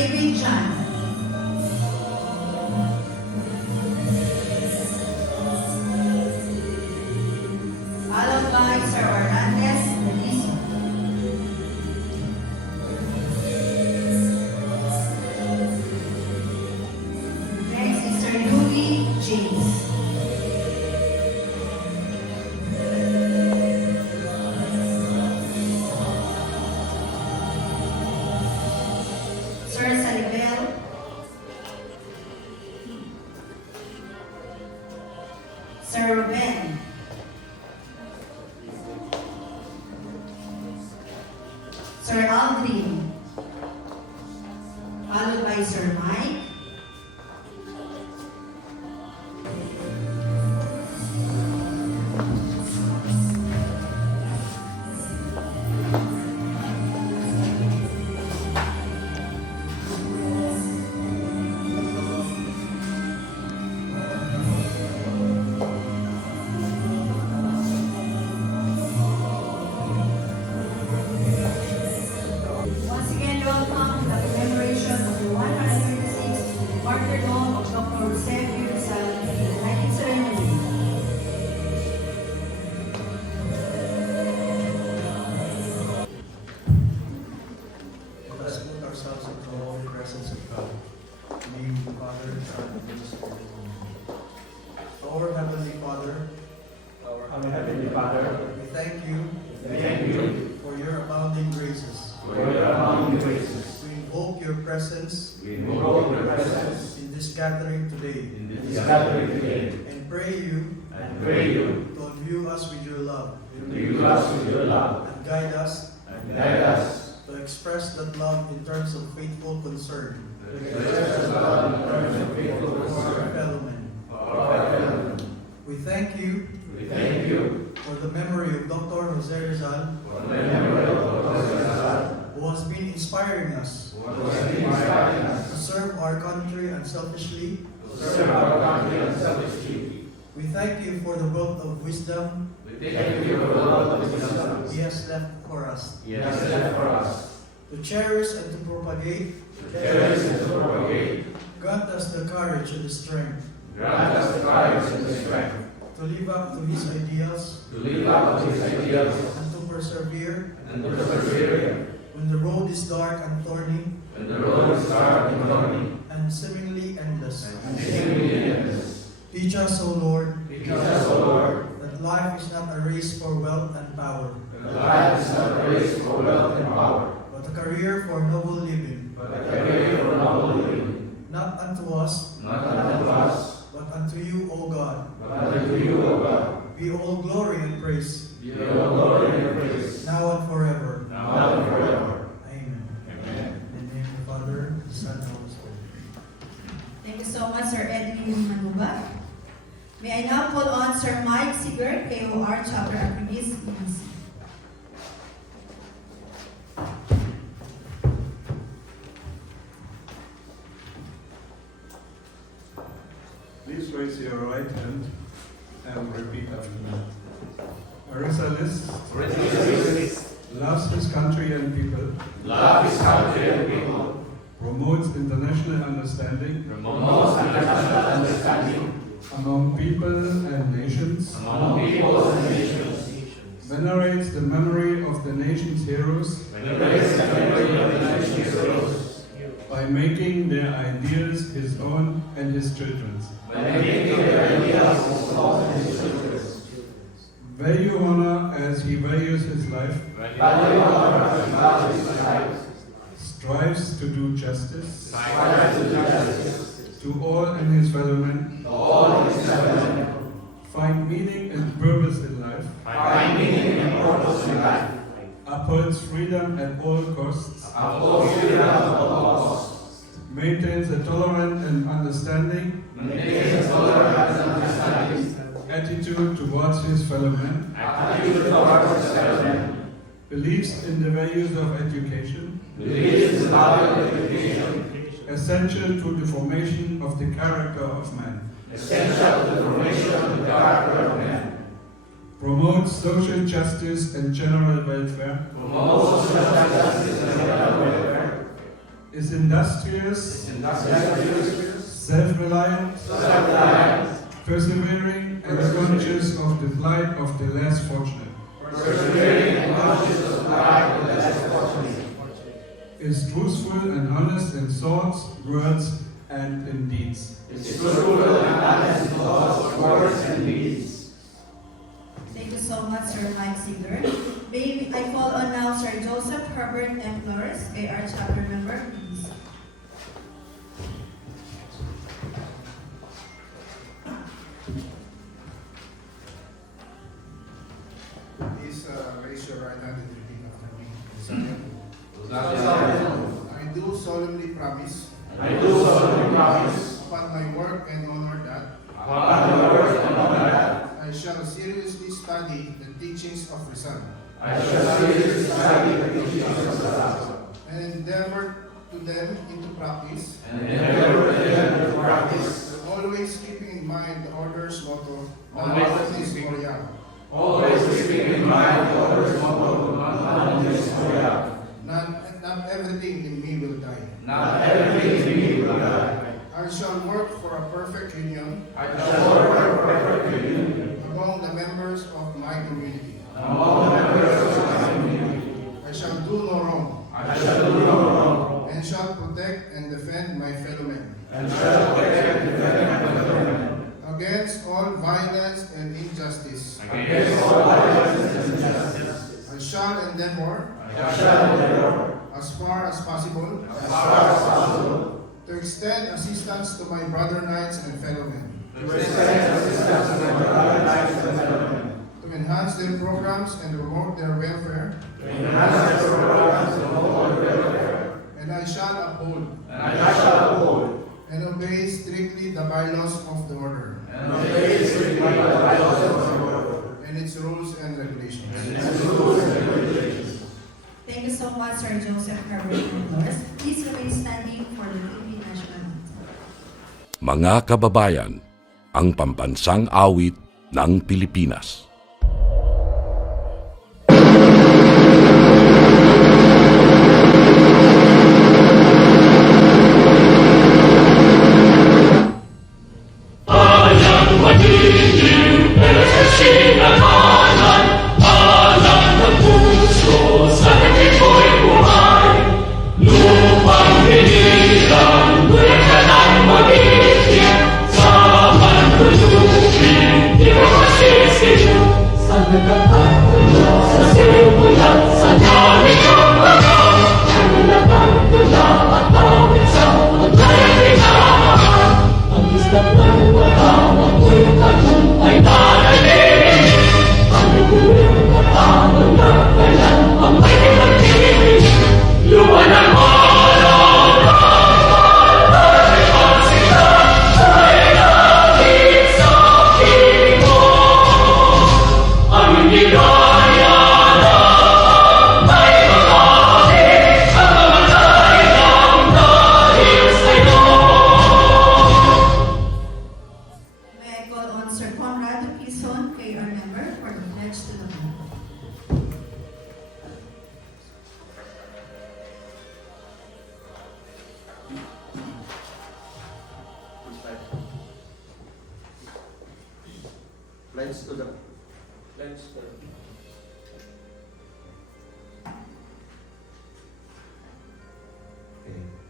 David John. Followed by Sir Hernandez Rizal. Next is Sir Louis James. Sir Salibel. Sir Ruben. Sir Aldrin. Followed by Sir Mike. Once again, welcome to the commemoration of the 126th Martyrdom of Dr. Rizal in the 19th ceremony. Let us put ourselves into the holy presence of God. In the name of the Father, Son, and Holy Spirit. Our Heavenly Father, Our Heavenly Father, we thank you we thank you for your abounding graces. for your abounding graces. We invoke your presence We invoke your presence in this gathering today in this gathering today and pray you and pray you to imbue us with your love to use us with your love and guide us and guide us to express that love in terms of faithful concern to express the love in terms of faithful for our concern fellow men. for our fellow. We thank you We thank you for the memory of Dr. Jose Rizal, for the memory of Dr. Rizal, who has been inspiring us who has been inspiring to us serve our country unselfishly. to serve our country unselfishly. We thank you for the wealth of wisdom We thank you for the love of wisdom he has left for us He has left for us to cherish and to propagate. to cherish and to propagate. Grant us the courage and the strength Grant us the courage and the strength to live up to his ideals to live up to his ideals and to persevere and to persevere when the road is dark and thorny when the road is dark and lonely and seemingly endless. and seemingly endless. Teach us, O Lord, Teach us, O Lord, that life is not a race for wealth and power, that life is not a race for wealth and power, but a career for noble living, but a career for noble living, not unto us, not unto us, but unto you, O God. but unto you, O God. Be all glory and praise, Be all glory and praise, now and forever. now and forever. Amen. Amen. In the name of the Father, the Son, and the Holy Spirit. Thank you so much, Sir Edwin Manuba. May I now call on Sir Mike Seeger, KOR Chapter Archivist, EBC. Please raise your right hand and repeat after me. A Rizalist loves his country and people, Love his country and people, promotes international understanding promotes international understanding among people and nations, among peoples and nations, venerates the memory of the nation's heroes venerates the memory of the nation's heroes, by making their ideals his own and his children's. by making their ideas his own and his children's. Value honor as he values his life, Value honor as he values his life, strives to do justice strives to do justice to all and his fellow men, to all his fellow men, find meaning and purpose in life, find meaning and purpose in life, upholds freedom at all costs, upholds freedom at all costs, maintains a tolerant and understanding maintains a tolerant and understanding attitude towards his fellow men, attitude towards his fellow men, believes in the values of education, believes in the value of education, essential to the formation of the character of man, essential to the formation of the character of man, promotes social justice and general welfare, promotes social justice and general welfare, is indebted industrious, self-reliant, persevering and conscious of the plight of the less fortunate. Is truthful and honest in thoughts, words, and in deeds. Thank you so much, Sir Mike Seeger. May I call on now Sir Joseph Herbert M. Flores, AR chapter member, please. Please raise your right hand and repeat after me. I do solemnly promise upon my work and honor that I shall seriously study the teachings of Rizal and endeavor to them into practice, always keeping in mind the order's motto, not everything in me will die. I shall work for a perfect union among the members of my community. I shall do no wrong and shall protect and defend my fellow men against all violence and injustice. I shall endeavor as far as possible to extend assistance to my brother knights and fellow men, to enhance their programs and promote their welfare, and I shall uphold and obey strictly the bylaws of the order and its rules and regulations. Thank you so much, Sir Joseph Herbert M. Flores. Please remain standing for the Philippine National Anthem. Mga kababayan, ang pambansang awit ng Pilipinas.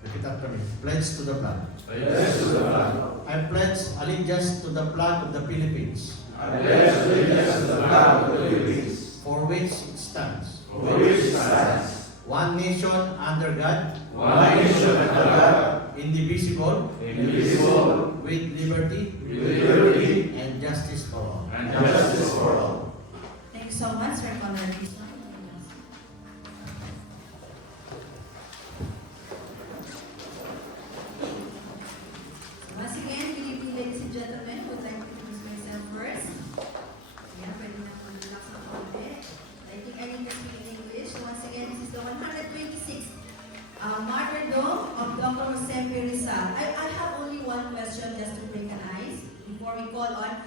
Repeat after me. Pledge to the flag. I pledge allegiance to the flag of the Philippines. For which it stands. One nation under God. Indivisible. With liberty. And justice for all. Thank you so much, Sir Conrad Rizal. Once again, ladies and gentlemen, would like to introduce myself first. Ayan, pwede na po relax ng konti. I think I need to speak in English. Once again, this is the 126th Martyrdom of Dr. Jose Rizal. I have only one question just to break an ice before we call on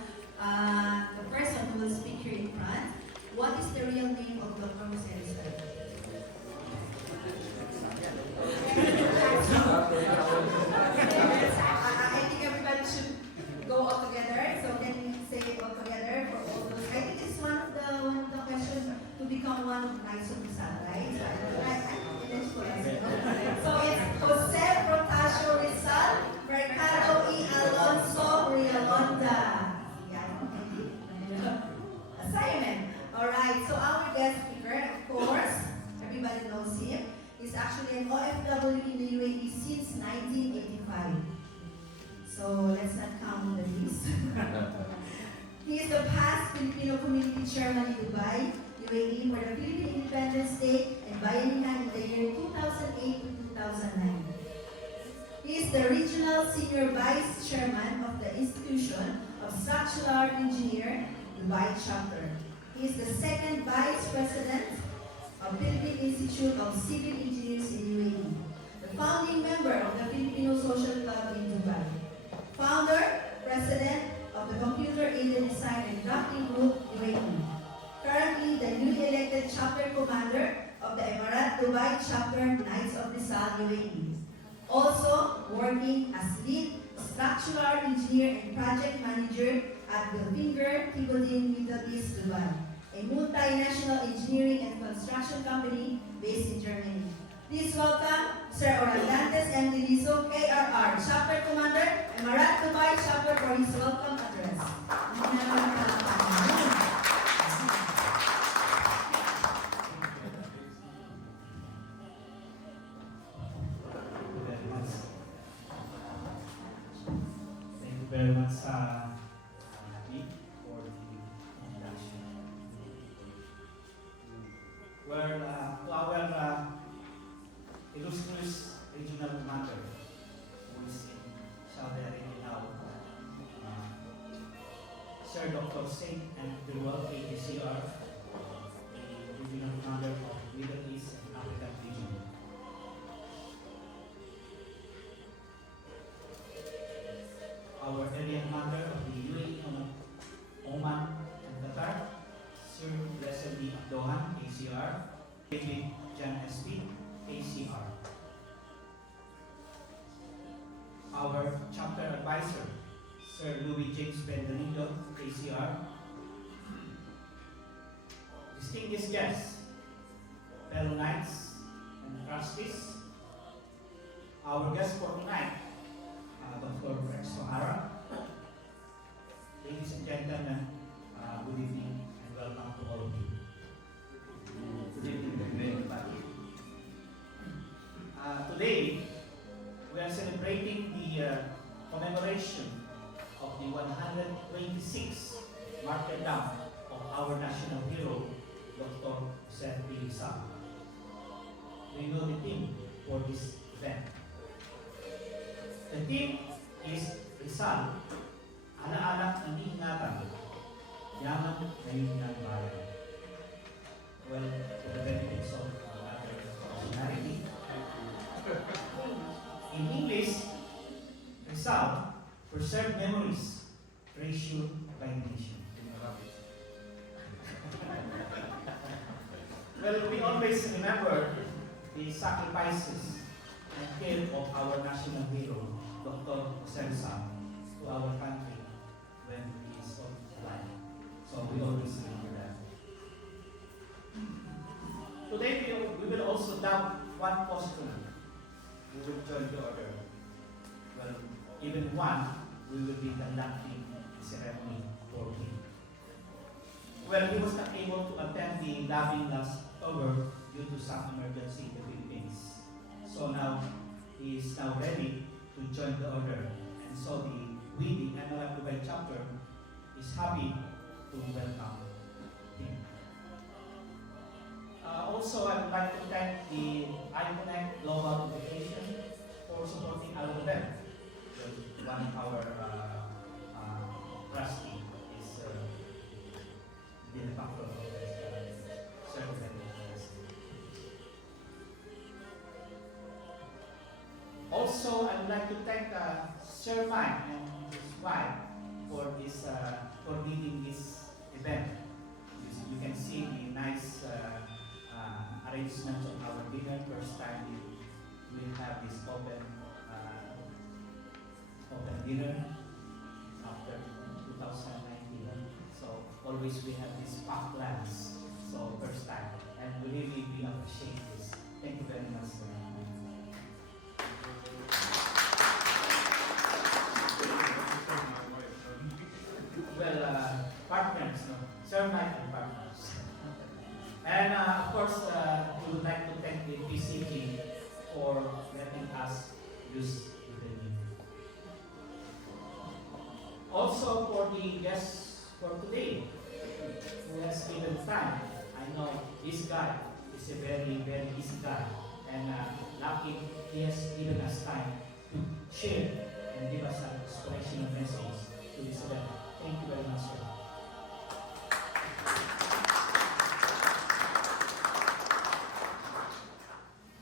the person who will speak here in front. What is the real name of Dr. Jose Rizal? actually an OFW in the UAE since 1985. So let's not count the list. He is the past Filipino community chairman in Dubai, UAE for the Philippine Independence Day and Bayanihan in the year 2008 to 2009. He is the regional senior vice chairman of the Institution of Structural Engineer, Dubai chapter. He is the second vice president of Philippine Institute of Civil Engineers in UAE, the founding member of the Filipino Social Club in Dubai, founder, president of the Computer Aided Design and Drafting Group, UAE, currently the newly elected chapter commander of the Emarat Dubai chapter Knights of Rizal, UAE. Also working as lead structural engineer and project manager at Bilfinger Kibbutzim Middle East, Dubai, a multinational engineering and construction company based in Germany. Please welcome Sir Orandantes M. Rizal, KRR, Chapter Commander, Emarat Dubai Chapter for his welcome address. Thank you very much, Nick, for the introduction. Well, to our illustrious regional commander, who is in Saudi Arabia now, Sir Dr. Saint and Rizal, ATCR, the regional commander of Middle East and African region. Our area commander of the UAE, Oman, and Qatar, Sir Leslie Abdohan, ACR, David Jan SP, ACR. Our chapter advisor, Sir Louis James Benvenido, ACR. Distinguished guests, fellow knights and trustees, our guest for tonight, Dr. Rex O'Hara. Ladies and gentlemen, good evening and welcome to all of you. Good evening, everybody. Today, we are celebrating the commemoration of the 126th Martyrdom of our national hero, Dr. Rizal. We know the theme for this event. The theme is Rizal, alaala ng ingatan, yaman ngayon ng bayan. Well, to the benefits of other nationality. In English, Rizal, preserve memories, treasured by the nation. Well, we always remember the sacrifices and care of our national hero, Dr. Rizal, to our country when he is alive. So we always remember that. Today we will also dub one postulant who will join the order. Well, even one, we will be conducting the ceremony for him. Well, he was not able to attend the dubbing last October due to some emergency in the Philippines. So now he is now ready to join the order, and so the Emarat Dubai chapter is happy to welcome him. Also, I would like to thank the iConnect Global Education for supporting our event. One of our trustee is the benefactor of this service. Also, I would like to thank Sir Mike and his wife for this for leading this event. You can see the nice arrangements of our dinner. First time we have this open dinner after 2019. So always we have this packed lunch. So first time, and we really appreciate this. Thank you very much, sir. Well, partners, no? Sir Mike and partners. And of course, we would like to thank the PCG the guest for today who has given time. I know this guy is a very, very easy guy. And lucky he has given us time to share and give us an inspirational message to this event. Thank you very much, sir.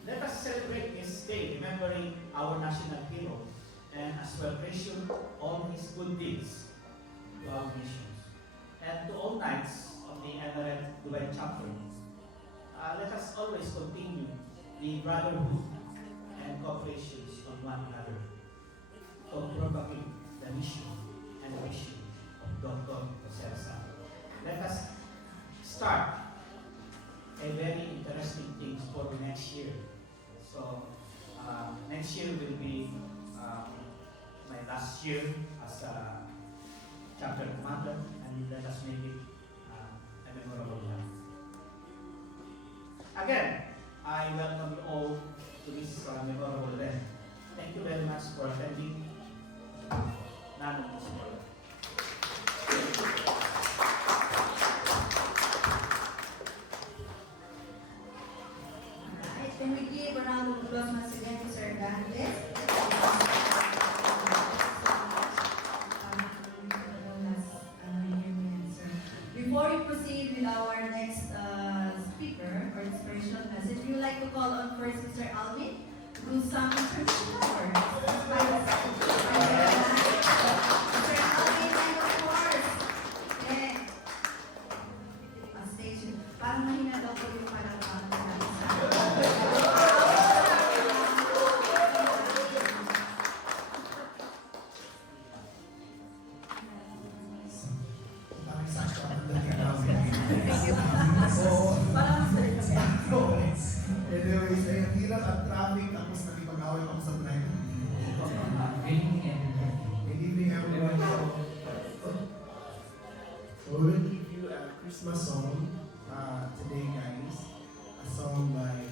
Let us celebrate this day, remembering our national hero, and as well treasure all his good deeds to our nations. And to all knights of the Emarat Dubai chapter, let us always continue the brotherhood and cooperation on one another to propagate the mission and vision of Dr. Rizal. Let us start a very interesting things for the next year. So next year will be my last year as a chapter commander, and let us make it a memorable one. Again, I welcome you all to this memorable event. Thank you very much for attending. None of this world. Alright, can we give a round of applause once again to Sir Dantes? Before we proceed with our next speaker or inspirational message, we would like to call on first Mr. Alvin to do some inspirational words. Mr. Alvin, and of course, stage, parang mahina daw po yung parang Anyways, ay ang hirap at traffic tapos nakipag-away ako sa driver. Good evening, everyone. So we will give you a Christmas song today, guys. A song by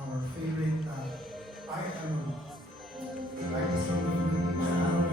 our favorite artist from the Philippines.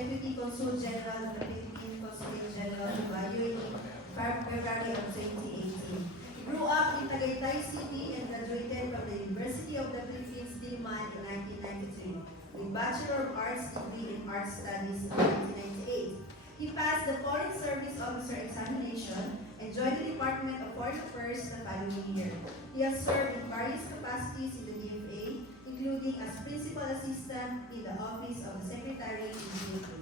Deputy Consul General of the Philippine Consulate General of Dubai in February of 2018. He grew up in Tagaytay City and graduated from the University of the Philippines, Diliman in 1993 with Bachelor of Arts degree in Art Studies in 1998. He passed the Foreign Service Officer examination and joined the Department of Foreign Affairs the following year. He has served in various capacities in the DFA, including as Principal Assistant in the Office of the Secretary in the DFA.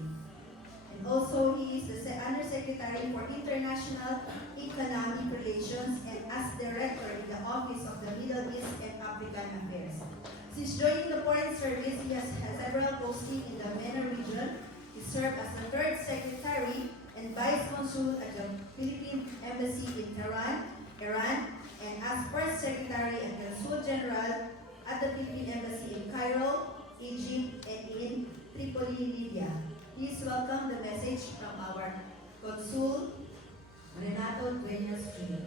And also, he is the Undersecretary for International Economic Relations and as Director in the Office of the Middle East and African Affairs. Since joining the Foreign Service, he has had several postings in the MENA region. He served as the Third Secretary and Vice Consul at the Philippine Embassy in Tehran, Iran, and as First Secretary and Consul General at the Philippine Embassy in Cairo, Egypt, and in Tripoli, Libya. Please welcome the message from our Consul, Renato Dueñas Jr.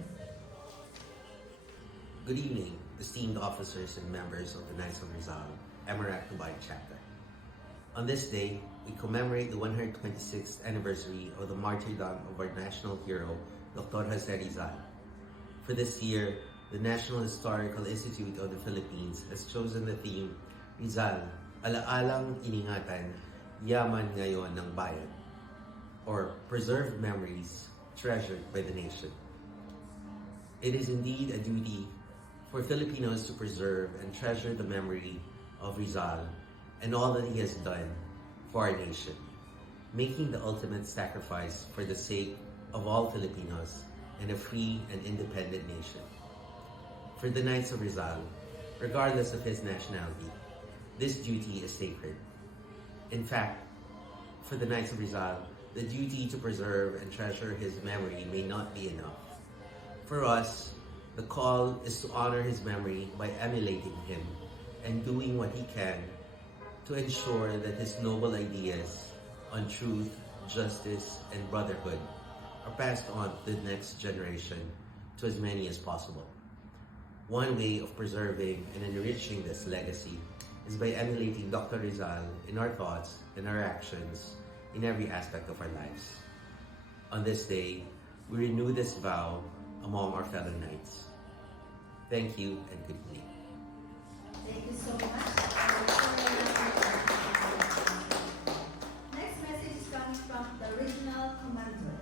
Good evening, esteemed officers and members of the Knights of Rizal, Emarat Dubai chapter. On this day, we commemorate the 126th anniversary of the martyrdom of our national hero, Dr. Jose Rizal. For this year, the National Historical Institute of the Philippines has chosen the theme, Rizal, Alaalang Iningatan, Yaman Ngayon ng Bayan, or Preserved Memories Treasured by the Nation. It is indeed a duty for Filipinos to preserve and treasure the memory of Rizal and all that he has done for our nation, making the ultimate sacrifice for the sake of all Filipinos and a free and independent nation. For the Knights of Rizal, regardless of his nationality, this duty is sacred. In fact, for the Knights of Rizal, the duty to preserve and treasure his memory may not be enough. For us, the call is to honor his memory by emulating him and doing what he can to ensure that his noble ideas on truth, justice, and brotherhood are passed on to the next generation, to as many as possible. One way of preserving and enriching this legacy is by emulating Dr. Rizal in our thoughts and our actions in every aspect of our lives. On this day, we renew this vow among our fellow knights. Thank you and good evening. Thank you so much. Next message is coming from the regional commander.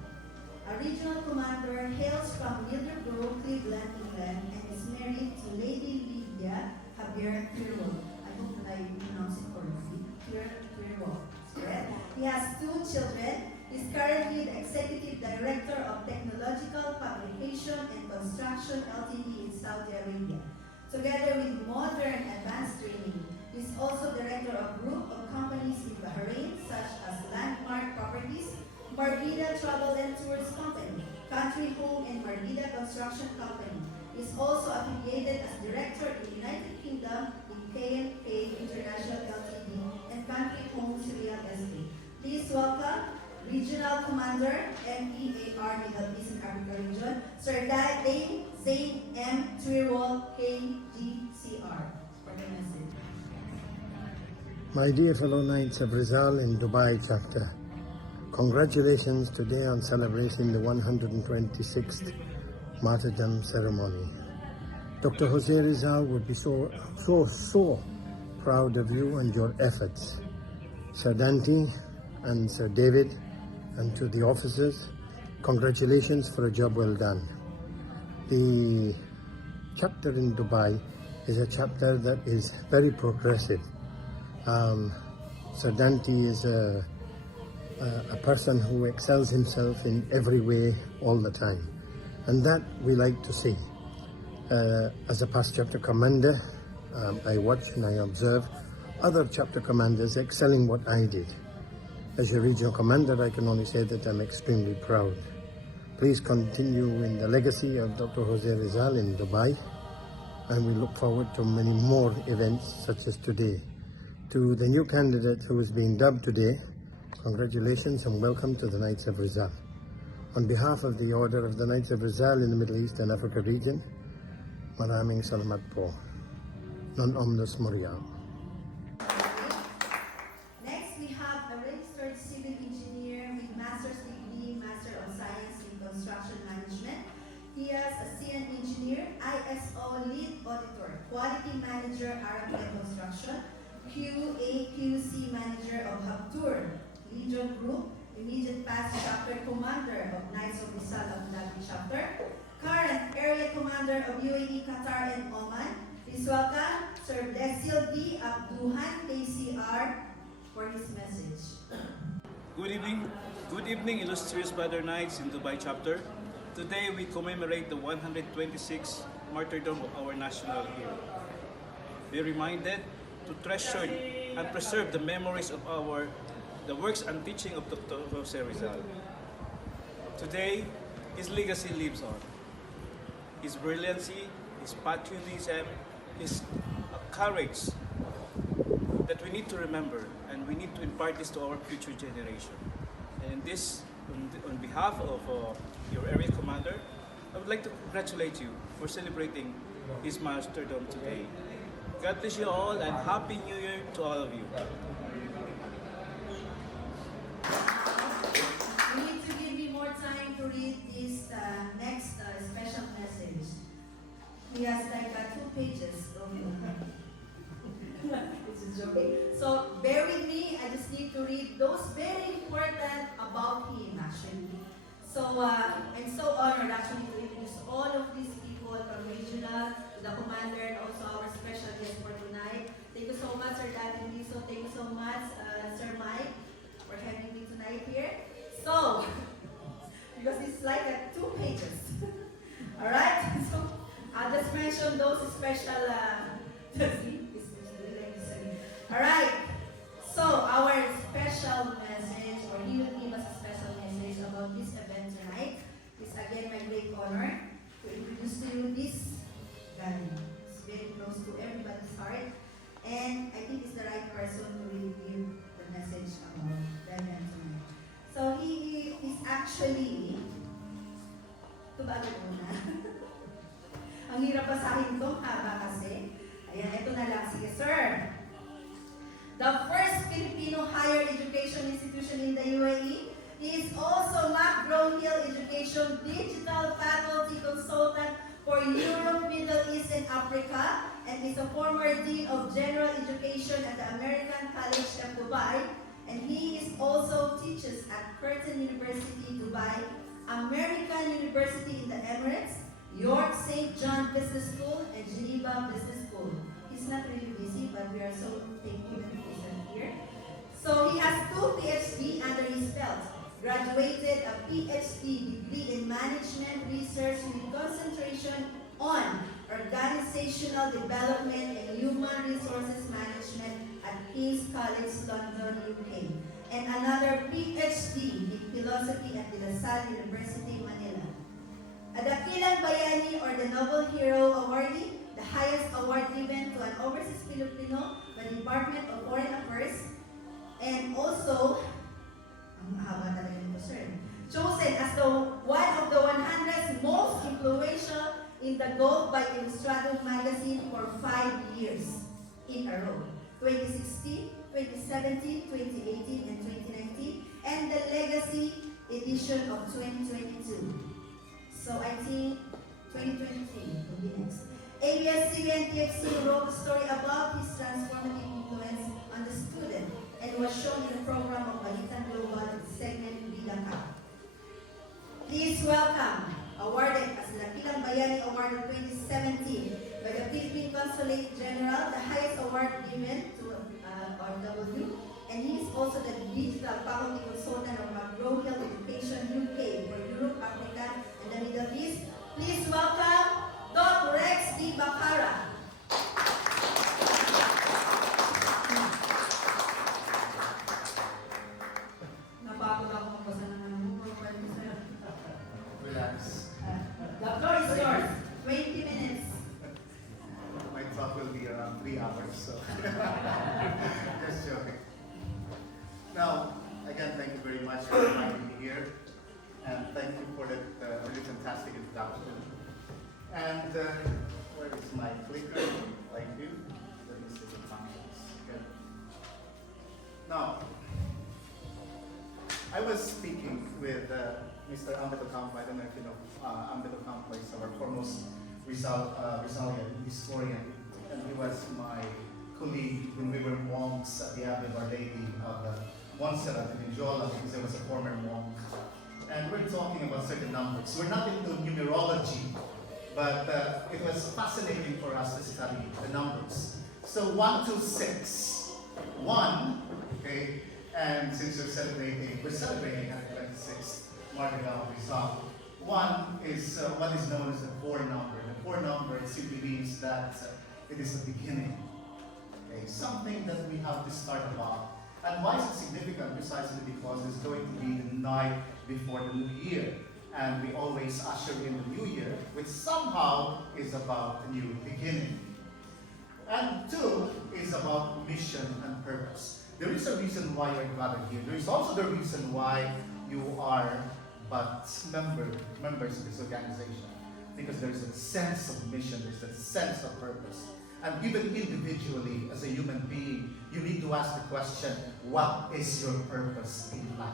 A regional commander hails from Middleborough, Cleveland, England, and is married to Lady Lydia Javier Quirrell. I hope that I pronounce it correctly. Quirrell. Correct? He has 2 children. He is currently the Executive Director of Technological Publication and Construction Ltd. in Saudi Arabia. Together with modern advanced training, he is also Director of Group of Companies in Bahrain, such as Landmark Properties, Marbida Travel and Tours Company, Country Home and Marbida Construction Company. He is also affiliated as Director in the United Kingdom in K&K International Ltd. and Country Homes Real Estate. Please welcome Regional Commander, MEAR Middle East and Africa Region, Sir Dane Zane M. Quirrell, KGCR. For the message. My dear fellow Knights of Rizal in Dubai chapter, congratulations today on celebrating the 126th Martyrdom ceremony. Dr. Jose Rizal would be so proud of you and your efforts. Sir Dante and Sir David, and to the officers, congratulations for a job well done. The chapter in Dubai is a chapter that is very progressive. Sir Dante is a person who excels himself in every way all the time, and that we like to see. As a past chapter commander, I watch and I observe other chapter commanders excelling what I did. As your regional commander, I can only say that I'm extremely proud. Please continue in the legacy of Dr. Jose Rizal in Dubai, and we look forward to many more events such as today. To the new candidate who is being dubbed today, congratulations and welcome to the Knights of Rizal. On behalf of the Order of the Knights of Rizal in the Middle East and Africa region, maraming salamat po. Non omnus moriam. Next, we have a registered civil engineer with master's degree, Master of Science in Construction Management. He has a CN engineer, ISO lead auditor, quality manager, Arabic construction, QA/QC manager of Habtour, Legion Group, immediate past chapter commander of Knights of Rizal Abu Dhabi chapter, current area commander of UAE, Qatar, and Oman. Please welcome Sir Desil D. Abduhan, KCR, for his message. Good evening, illustrious Brother Knights in Dubai chapter. Today we commemorate the 126th Martyrdom of our national hero. Be reminded to treasure and preserve the memories of the works and teaching of Dr. Jose Rizal. Today, his legacy lives on. His brilliancy, his patriotism, his courage that we need to remember, and we need to impart this to our future generation. And this, on behalf of your area commander, I would like to congratulate you for celebrating his martyrdom today. God bless you all, and Happy New Year to all of you. We need to give me more time to read this next special message. He has like 2 pages of It's a joke. So bear with me. I just need to read those very important about him actually. So I'm so honored actually to introduce all of these people from regional to the commander and also our special guest for tonight. Thank you so much, Sir David Liso. Thank you so much, Sir Mike, for having me tonight here. So, because it's like 2 pages. Alright? So, I'll just mention those special Alright. So, our special message, or he will give us a special message about this event tonight. It's again my great honor to introduce to you this guy. It's very close to everybody's heart. And I think it's the right person to really give the message about the event tonight. So he is actually, ito bago muna. Ang hirap basahin ito, haba kasi. Ayan, ito na lang. Sige, sir. The first Filipino higher education institution in the UAE. He is also McGraw-Hill Education Digital Faculty Consultant for Europe, Middle East, and Africa, and is a former Dean of General Education at the American College of Dubai. And he is also teaches at Curtin University, Dubai, American University in the Emirates, York St. John Business School, and Geneva Business School. He's not really busy, but we are so thankful that he is here. So he has 2 PhD under his belt. Graduated a PhD degree in Management Research with concentration on Organizational Development and Human Resources Management at King's College London, UK. And another PhD in Philosophy at De La Salle University, Manila. A Dakilang Bayani, or the Noble Hero awardee, the highest award given to an overseas Filipino by the Department of Foreign Affairs, and also, chosen as one of the 100 most influential in the Gulf by Ilustrado magazine for 5 years in a row. 2016, 2017, 2018, and 2019, and the Legacy edition of 2022. So I think 2023 will be next. ABS-CBN TFC wrote a story about his transformative influence on the student and was shown in the program of Balitan Global segment Vida Cup. Please welcome, awarded as Dakilang Bayani Award of 2017 by the Philippine Consulate General, the highest award given to RW, and he is also the Digital Faculty Consultant of McGraw-Hill Education UK for Europe, Africa, and the Middle East. Please welcome Dr. Rex D. Bacara. Napagod ako magbasa ng profile ko sa'yo. Relax. The floor is yours. 20 minutes. My talk will be around 3 hours, so just joking. Now, again, thank you very much for inviting me here, and thank you for that really fantastic introduction. And where is my clicker? Thank you. Let me see the functions. Okay. Now, I was speaking with Mr. Ambeto Campo. I don't know if you know Ambeto Campo is our foremost Rizalian historian, and he was my colleague when we were monks at the Abbey of Our Lady of Montserrat in Jola, because I was a former monk. And we're talking about certain numbers. We're not into numerology, but it was fascinating for us to study the numbers. So 126, 1, okay, and since we're celebrating 126th Martyrdom of Rizal. 1 is what is known as the 4 number. The 4 number simply means that it is the beginning, okay, something that we have to start about. And why is it significant? Precisely because it's going to be the night before the new year. And we always usher in the new year, which somehow is about a new beginning. And 2 is about mission and purpose. There is a reason why you're gathered here. There is also the reason why you are but members of this organization. Because there's a sense of mission, there's a sense of purpose. And even individually, as a human being, you need to ask the question, what is your purpose in life?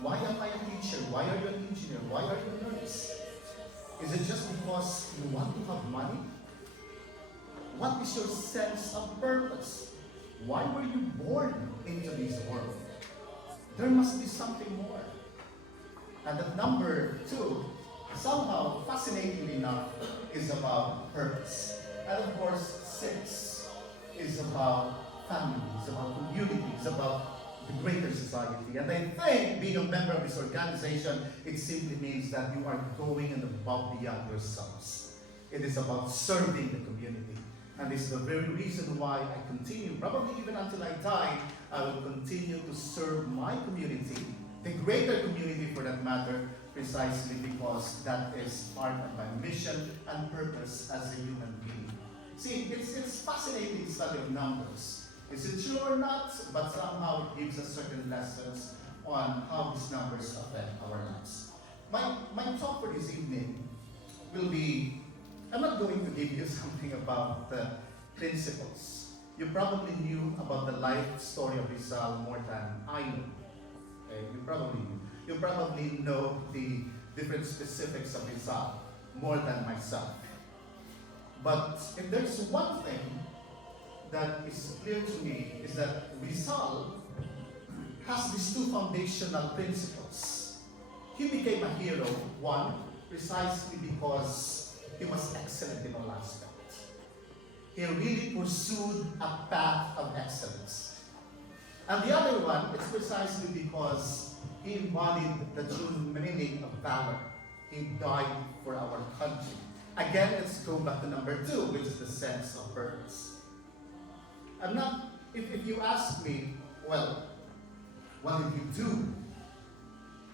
Why am I a teacher? Why are you an engineer? Why are you a nurse? Is it just because you want to have money? What is your sense of purpose? Why were you born into this world? There must be something more. And the number 2, somehow, fascinatingly enough, is about purpose. And of course, 6 is about family, it's about community, it's about the greater society. And I think being a member of this organization, it simply means that you are going and above beyond yourselves. It is about serving the community. And this is the very reason why I continue, probably even until I die, I will continue to serve my community, the greater community for that matter, precisely because that is part of my mission and purpose as a human being. See, it's fascinating study of numbers. Is it true or not? But somehow it gives us certain lessons on how these numbers affect our lives. My talk for this evening will be, I'm not going to give you something about the principles. You probably knew about the life story of Rizal more than I know. Okay? You probably knew. You probably know the different specifics of Rizal more than myself. But if there's one thing that is clear to me, is that Rizal has these 2 foundational principles. He became a hero, 1, precisely because he was excellent in all aspects. He really pursued a path of excellence. And the other one, it's precisely because he embodied the true meaning of valor. He died for our country. Again, let's go back to number 2, which is the sense of purpose. I'm not, if you ask me, well, what did you do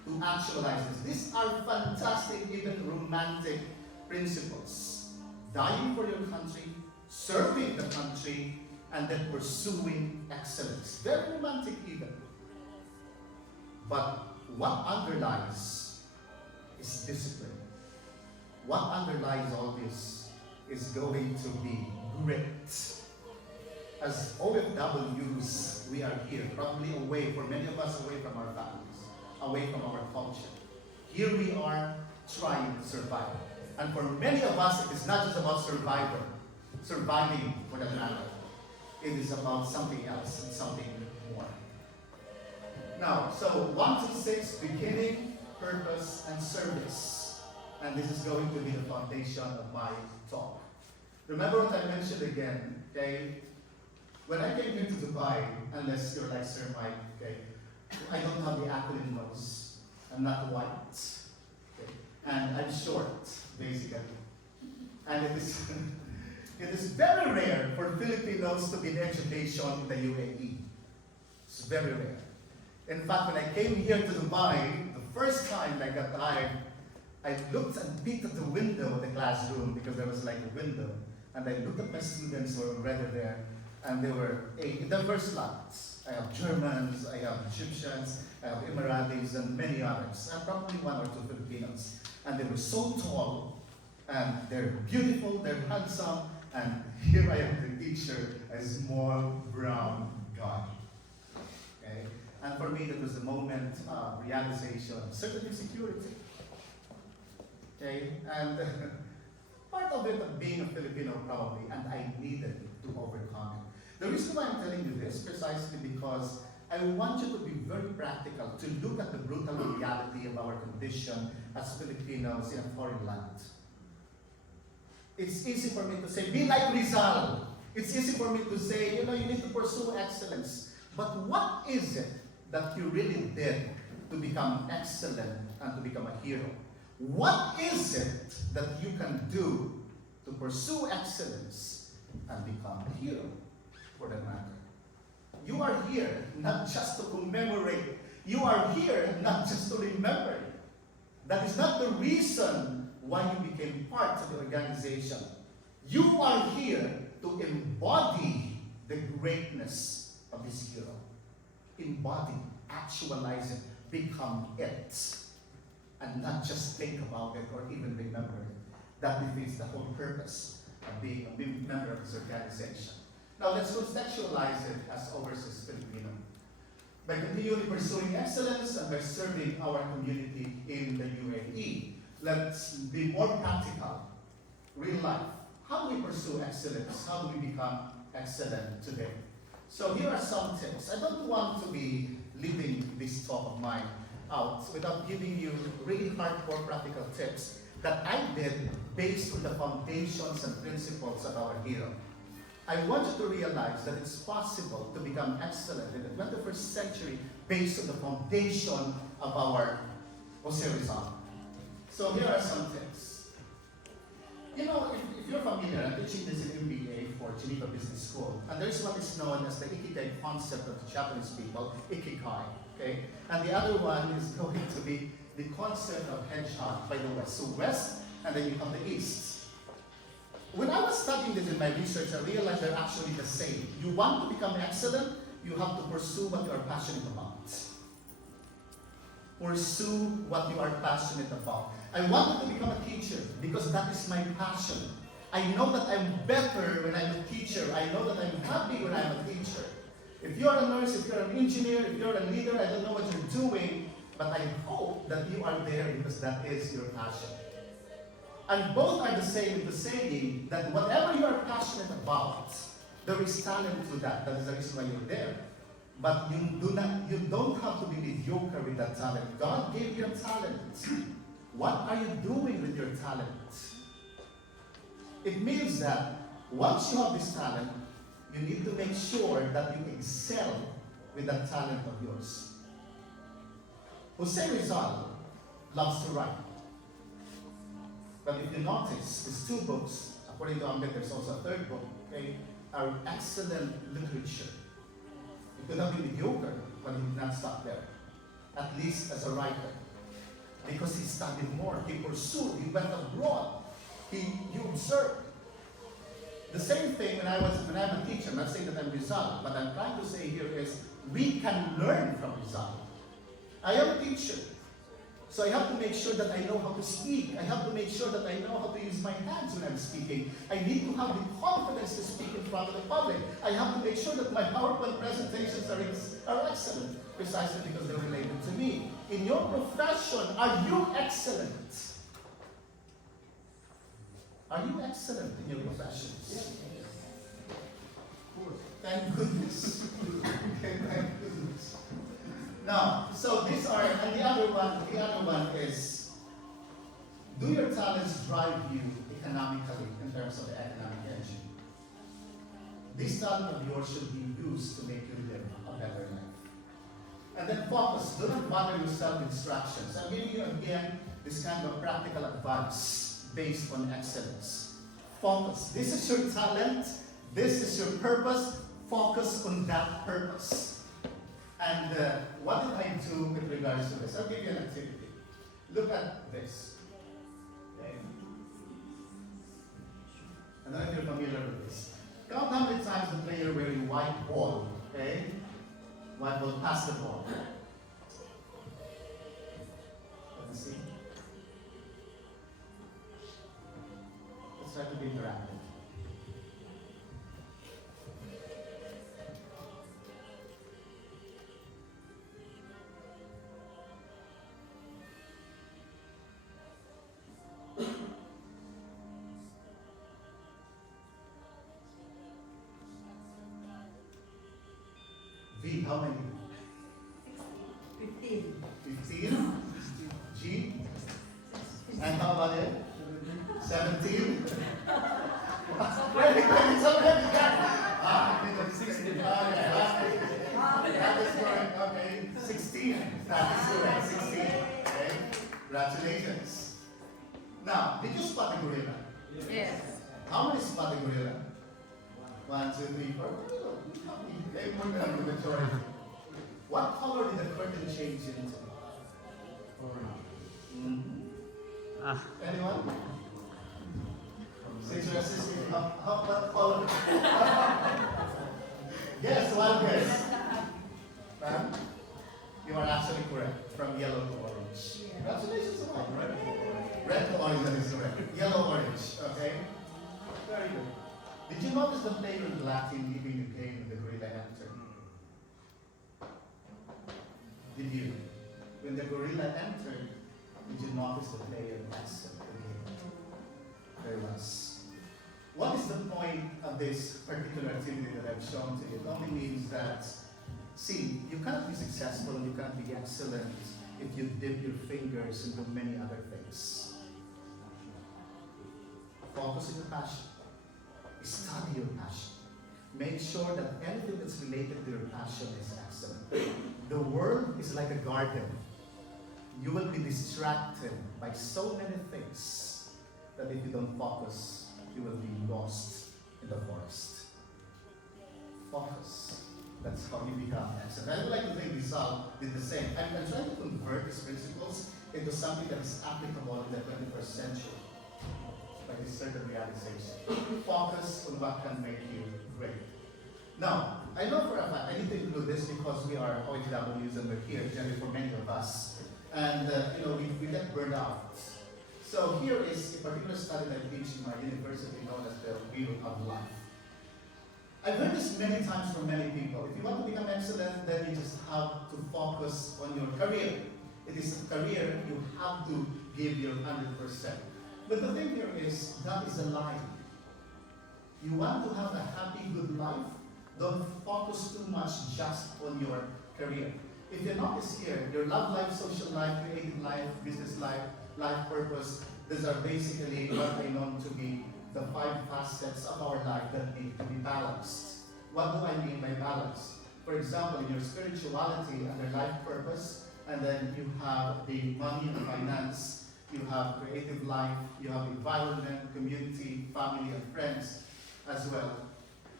to actualize this? These are fantastic, even romantic principles. Dying for your country, serving the country, and then pursuing excellence. Very romantic even. But what underlies is discipline. What underlies all this is going to be grit. As OFWs, we are here, probably away, for many of us, away from our families, away from our culture. Here we are trying to survive. And for many of us, it is not just about surviving for that matter. It is about something else and something more. Now, so 126, beginning, purpose, and service. And this is going to be the foundation of my talk. Remember what I mentioned again, okay? When I came here to Dubai, unless you're like Sir Mike, okay, I don't have the acronym nose. I'm not white, okay? And I'm short, basically. And it is very rare for Filipinos to be in education in the UAE. It's very rare. In fact, when I came here to Dubai, the first time I got hired, I looked and peeked at the window of the classroom because there was like a window. And I looked at my students who were already there, and they were diverse lots. I have Germans, I have Egyptians, I have Emiratis, and many others, and probably 1 or 2 Filipinos. And they were so tall, and they're beautiful, they're handsome, and here I am, the teacher, a small brown guy. Okay? And for me, that was the moment of realization, certainly security. Okay, and part of it of being a Filipino probably, and I needed to overcome it. The reason why I'm telling you this, precisely because I want you to be very practical, to look at the brutal reality of our condition as Filipinos in a foreign land. It's easy for me to say, be like Rizal. It's easy for me to say, you need to pursue excellence. But what is it that you really did to become excellent and to become a hero? What is it that you can do to pursue excellence and become a hero, for that matter? You are here not just to commemorate. You are here not just to remember. That is not the reason why you became part of the organization. You are here to embody the greatness of this hero. Embody, actualize it, become it. And not just think about it or even remember it. That defeats the whole purpose of being a member of this organization. Now let's contextualize it as overseas Filipino. By continually pursuing excellence and by serving our community in the UAE, let's be more practical, real life. How do we pursue excellence? How do we become excellent today? So here are some tips. I don't want to be leaving this talk of mine out without giving you really hardcore practical tips that I did based on the foundations and principles of our hero. I want you to realize that it's possible to become excellent in the 21st century based on the foundation of our Jose Rizal. So here are some tips. If you're familiar, I'm teaching this in MBA for Geneva Business School, and there's what is known as the Ikigai concept of the Japanese people, Ikigai, okay? And the other one is going to be the concept of hedgehog by the West. So West, and then you have the East. When I was studying this in my research, I realized they're actually the same. You want to become excellent, you have to pursue what you are passionate about. Pursue what you are passionate about. I wanted to become a teacher because that is my passion. I know that I'm better when I'm a teacher. I know that I'm happy when I'm a teacher. If you're a nurse, if you're an engineer, if you're a leader, I don't know what you're doing, but I hope that you are there because that is your passion. And both are the same in the saying that whatever you are passionate about, there is talent to that. That is the reason why you're there. But you don't have to be mediocre with that talent. God gave you a talent. What are you doing with your talent? It means that once you have this talent, you need to make sure that you excel with that talent of yours. Jose Rizal loves to write. But if you notice, his two books, according to Ahmed, there's also a third book, okay, are excellent literature. He could have been mediocre, but he did not stop there. At least as a writer. Because he studied more, he pursued, he went abroad, he observed. The same thing when I'm a teacher, I'm not saying that I'm Rizal, but I'm trying to say here is, we can learn from Rizal. I am a teacher. So I have to make sure that I know how to speak. I have to make sure that I know how to use my hands when I'm speaking. I need to have the confidence to speak in front of the public. I have to make sure that my PowerPoint presentations are excellent, precisely because they're related to me. In your profession, are you excellent? Are you excellent in your profession? Thank goodness. Okay, thank goodness. Now, so these are, and the other one is, do your talents drive you economically in terms of the economic engine? This talent of yours should be used to make you live a better life. And then focus, do not bother yourself with instructions. I'm giving you again this kind of practical advice based on excellence. Focus, this is your talent, this is your purpose, focus on that purpose. And what did I do with regards to this? I'll give you an activity. Look at this. Okay. I don't know if you're familiar with this. Count how many times the player wearing white ball, okay? White ball, pass the ball. Let me see. Let's try to be interactive. how many? 15. 15? G? And how about it? 17? It's already done. I think it's 16. Okay, that is correct. Okay, 16. That is correct. 16. Okay, congratulations. Now, did you spot the gorilla? Yes. How many spot the gorilla? 1, 2, 3, 4. They more than the majority. What color did the curtain change into? Anyone? Since you're assisting, what color? Guess, one guess. Ma'am? You are actually correct. From yellow to orange. Congratulations, right? Red to orange, that is correct. Yellow, orange, okay? Very good. Did you notice the player in black team leaving the game when the gorilla entered? Did you? When the gorilla entered, did you notice the player exit the game? There was. What is the point of this particular activity that I've shown to you? It only means that, see, you cannot be successful, you cannot be excellent if you dip your fingers into many other things. Focus on your passion. Study your passion. Make sure that anything that's related to your passion is excellent. The world is like a garden. You will be distracted by so many things that if you don't focus, you will be lost in the forest. Focus. That's how you become excellent. I would like to think Rizal did the same. I'm trying to convert these principles into something that is applicable in the 21st century. By this certain realization. Focus on what can make you great. Now, I know for a fact, I need to include this because we are OHWs and we're here, generally for many of us. And, we get burned out. So here is a particular study that I teach in my university known as the Wheel of Life. I've heard this many times from many people. If you want to become excellent, then you just have to focus on your career. It is a career, you have to give your 100%. But the thing here is, that is a lie. You want to have a happy, good life, don't focus too much just on your career. If you notice here, your love life, social life, creative life, business life, life purpose, these are basically what I know to be the 5 facets of our life that need to be balanced. What do I mean by balance? For example, in your spirituality and your life purpose, and then you have the money and finance, you have creative life, you have environment, community, family, and friends as well.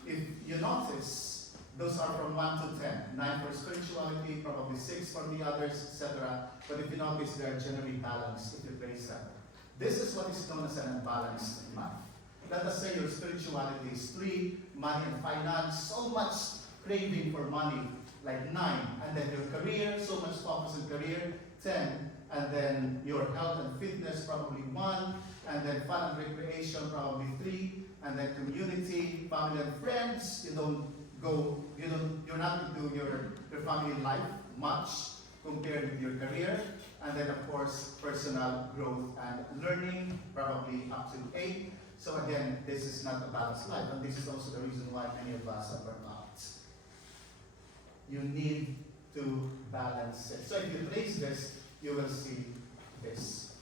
If you notice, those are from 1 to 10. 9 for spirituality, probably 6 for the others, etc. But if you notice, they are generally balanced if you place them. This is what is known as an unbalanced life. Let us say your spirituality is 3, money and finance, so much craving for money, like 9. And then your career, so much focus on career, 10. And then your health and fitness, probably 1. And then fun and recreation, probably 3. And then community, family and friends, you're not into your family life much compared with your career. And then of course, personal growth and learning, probably up to 8. So again, this is not a balanced life, and this is also the reason why many of us are burnt out. You need to balance it. So if you place this, you will see this.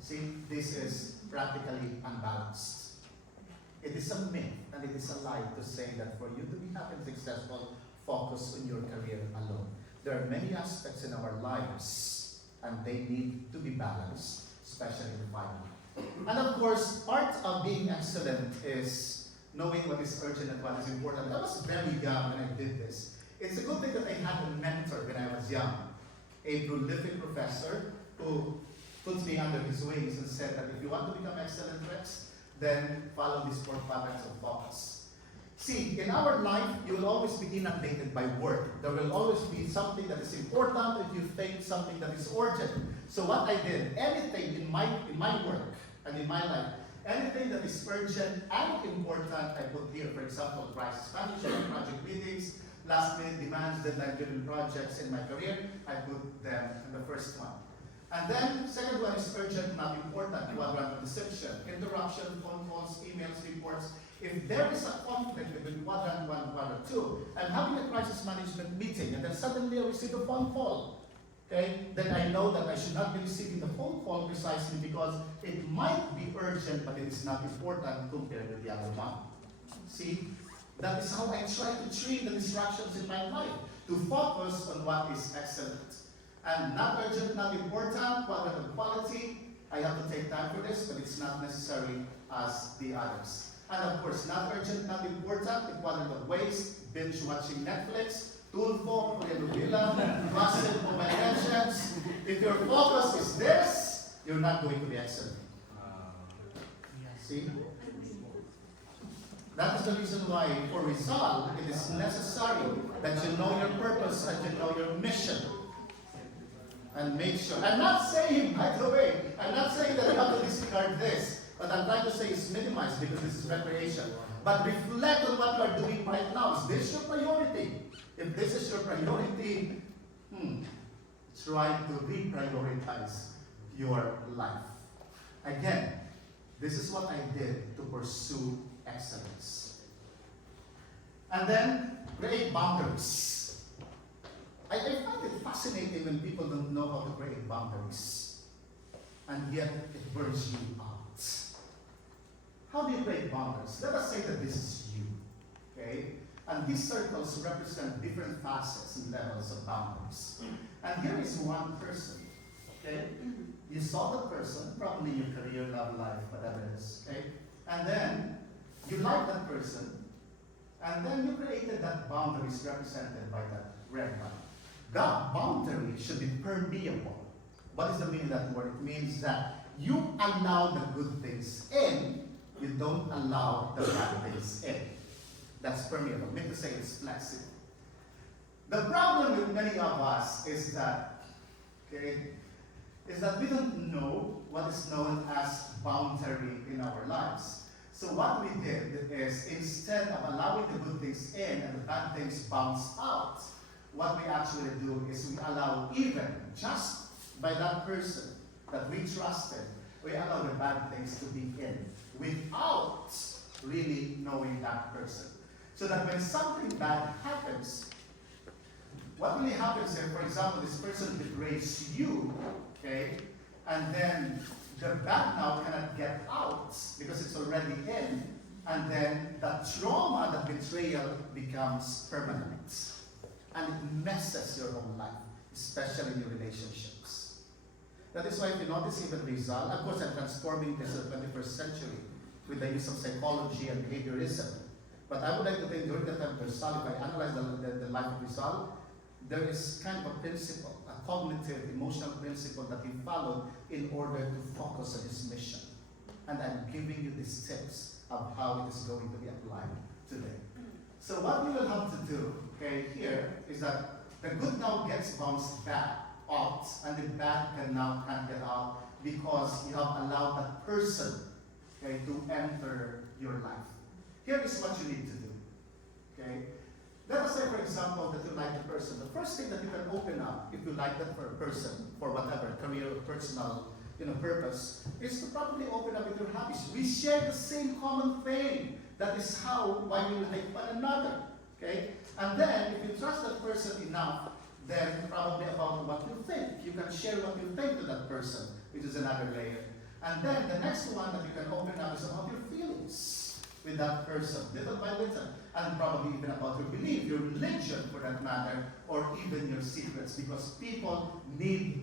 See, this is practically unbalanced. It is a myth and it is a lie to say that for you to be happy and successful, focus on your career alone. There are many aspects in our lives and they need to be balanced, especially in family. And of course, part of being excellent is knowing what is urgent and what is important. I was very young when I did this. It's a good thing that I had a mentor when I was young, a prolific professor who put me under his wings and said that if you want to become excellent, Rex, then follow these 4 patterns of focus. See, in our life, you will always be inundated by work. There will always be something that is important if you think something that is urgent. So what I did, anything in my work and in my life, anything that is urgent and important, I put here. For example, crisis management, project meetings, last minute demands, deadline-driven projects in my career, I put them in the first one. And then, second one is urgent, not important, quadrant of deception, interruption, phone calls, emails, reports, If there is a conflict between quadrant 1 and quadrant 2, I'm having a crisis management meeting, and then suddenly I receive a phone call. Okay? Then I know that I should not be receiving the phone call precisely because it might be urgent, but it is not important compared with the other one. See? That is how I try to treat the distractions in my life, to focus on what is excellent. And not urgent, not important, quadrant of quality. I have to take time for this, but it's not necessary as the others. And of course, not urgent, not important, the quadrant of waste, binge watching Netflix, tulfo, telenovela, gossip, mobile legends. If your focus is this, you're not going to be excellent. See? That is the reason why for Rizal, it is necessary that you know your purpose and you know your mission. And make sure. I'm not saying, by the way, I'm not saying that you have to disregard this. What I'm trying to say is minimize because this is recreation. But reflect on what you are doing right now. Is this your priority? If this is your priority, try to reprioritize your life. Again, this is what I did to pursue excellence. And then, create boundaries. I find it fascinating when people don't know how to create boundaries. And yet, it burns you out. How do you create boundaries? Let us say that this is you, okay? And these circles represent different facets and levels of boundaries. And here is one person, okay? You saw the person, probably your career, love life, whatever it is, okay? And then, you like that person, and then you created that boundaries represented by that red line. That boundary should be permeable. What is the meaning of that word? It means that you allow the good things in, you don't allow the bad things in. That's permeable. I mean to say it's flexible. The problem with many of us is that, okay, is that we don't know what is known as boundary in our lives. So what we did is instead of allowing the good things in and the bad things bounce out, what we actually do is we allow even just by that person that we trusted, we allow the bad things to be in without really knowing that person. So that when something bad happens, what really happens is, for example, this person betrays you, okay, and then the bad now cannot get out because it's already in, and then that trauma, that betrayal becomes permanent. And it messes your whole life, especially in your relationships. That is why if you notice even Rizal, of course I'm transforming this in the 21st century with the use of psychology and behaviorism. But I would like to think during the time of Rizal, if I analyze the life of Rizal, there is kind of a principle, a cognitive, emotional principle that he followed in order to focus on his mission. And I'm giving you these tips of how it is going to be applied today. So what we will have to do, okay, here is that the good now gets bounced back out, and the bad can't get out because you have allowed that person, okay, to enter your life. Here is what you need to do, okay? Let us say, for example, that you like a person. The first thing that you can open up, if you like that for a person, for whatever, career or personal, purpose, is to probably open up with your hobbies. We share the same common thing. That is why we will take one another, okay? And then, if you trust that person enough, then probably about what you think. You can share what you think to that person, which is another layer. And then the next one that you can open up is about your feelings with that person, little by little, and probably even about your belief, your religion for that matter, or even your secrets, because people need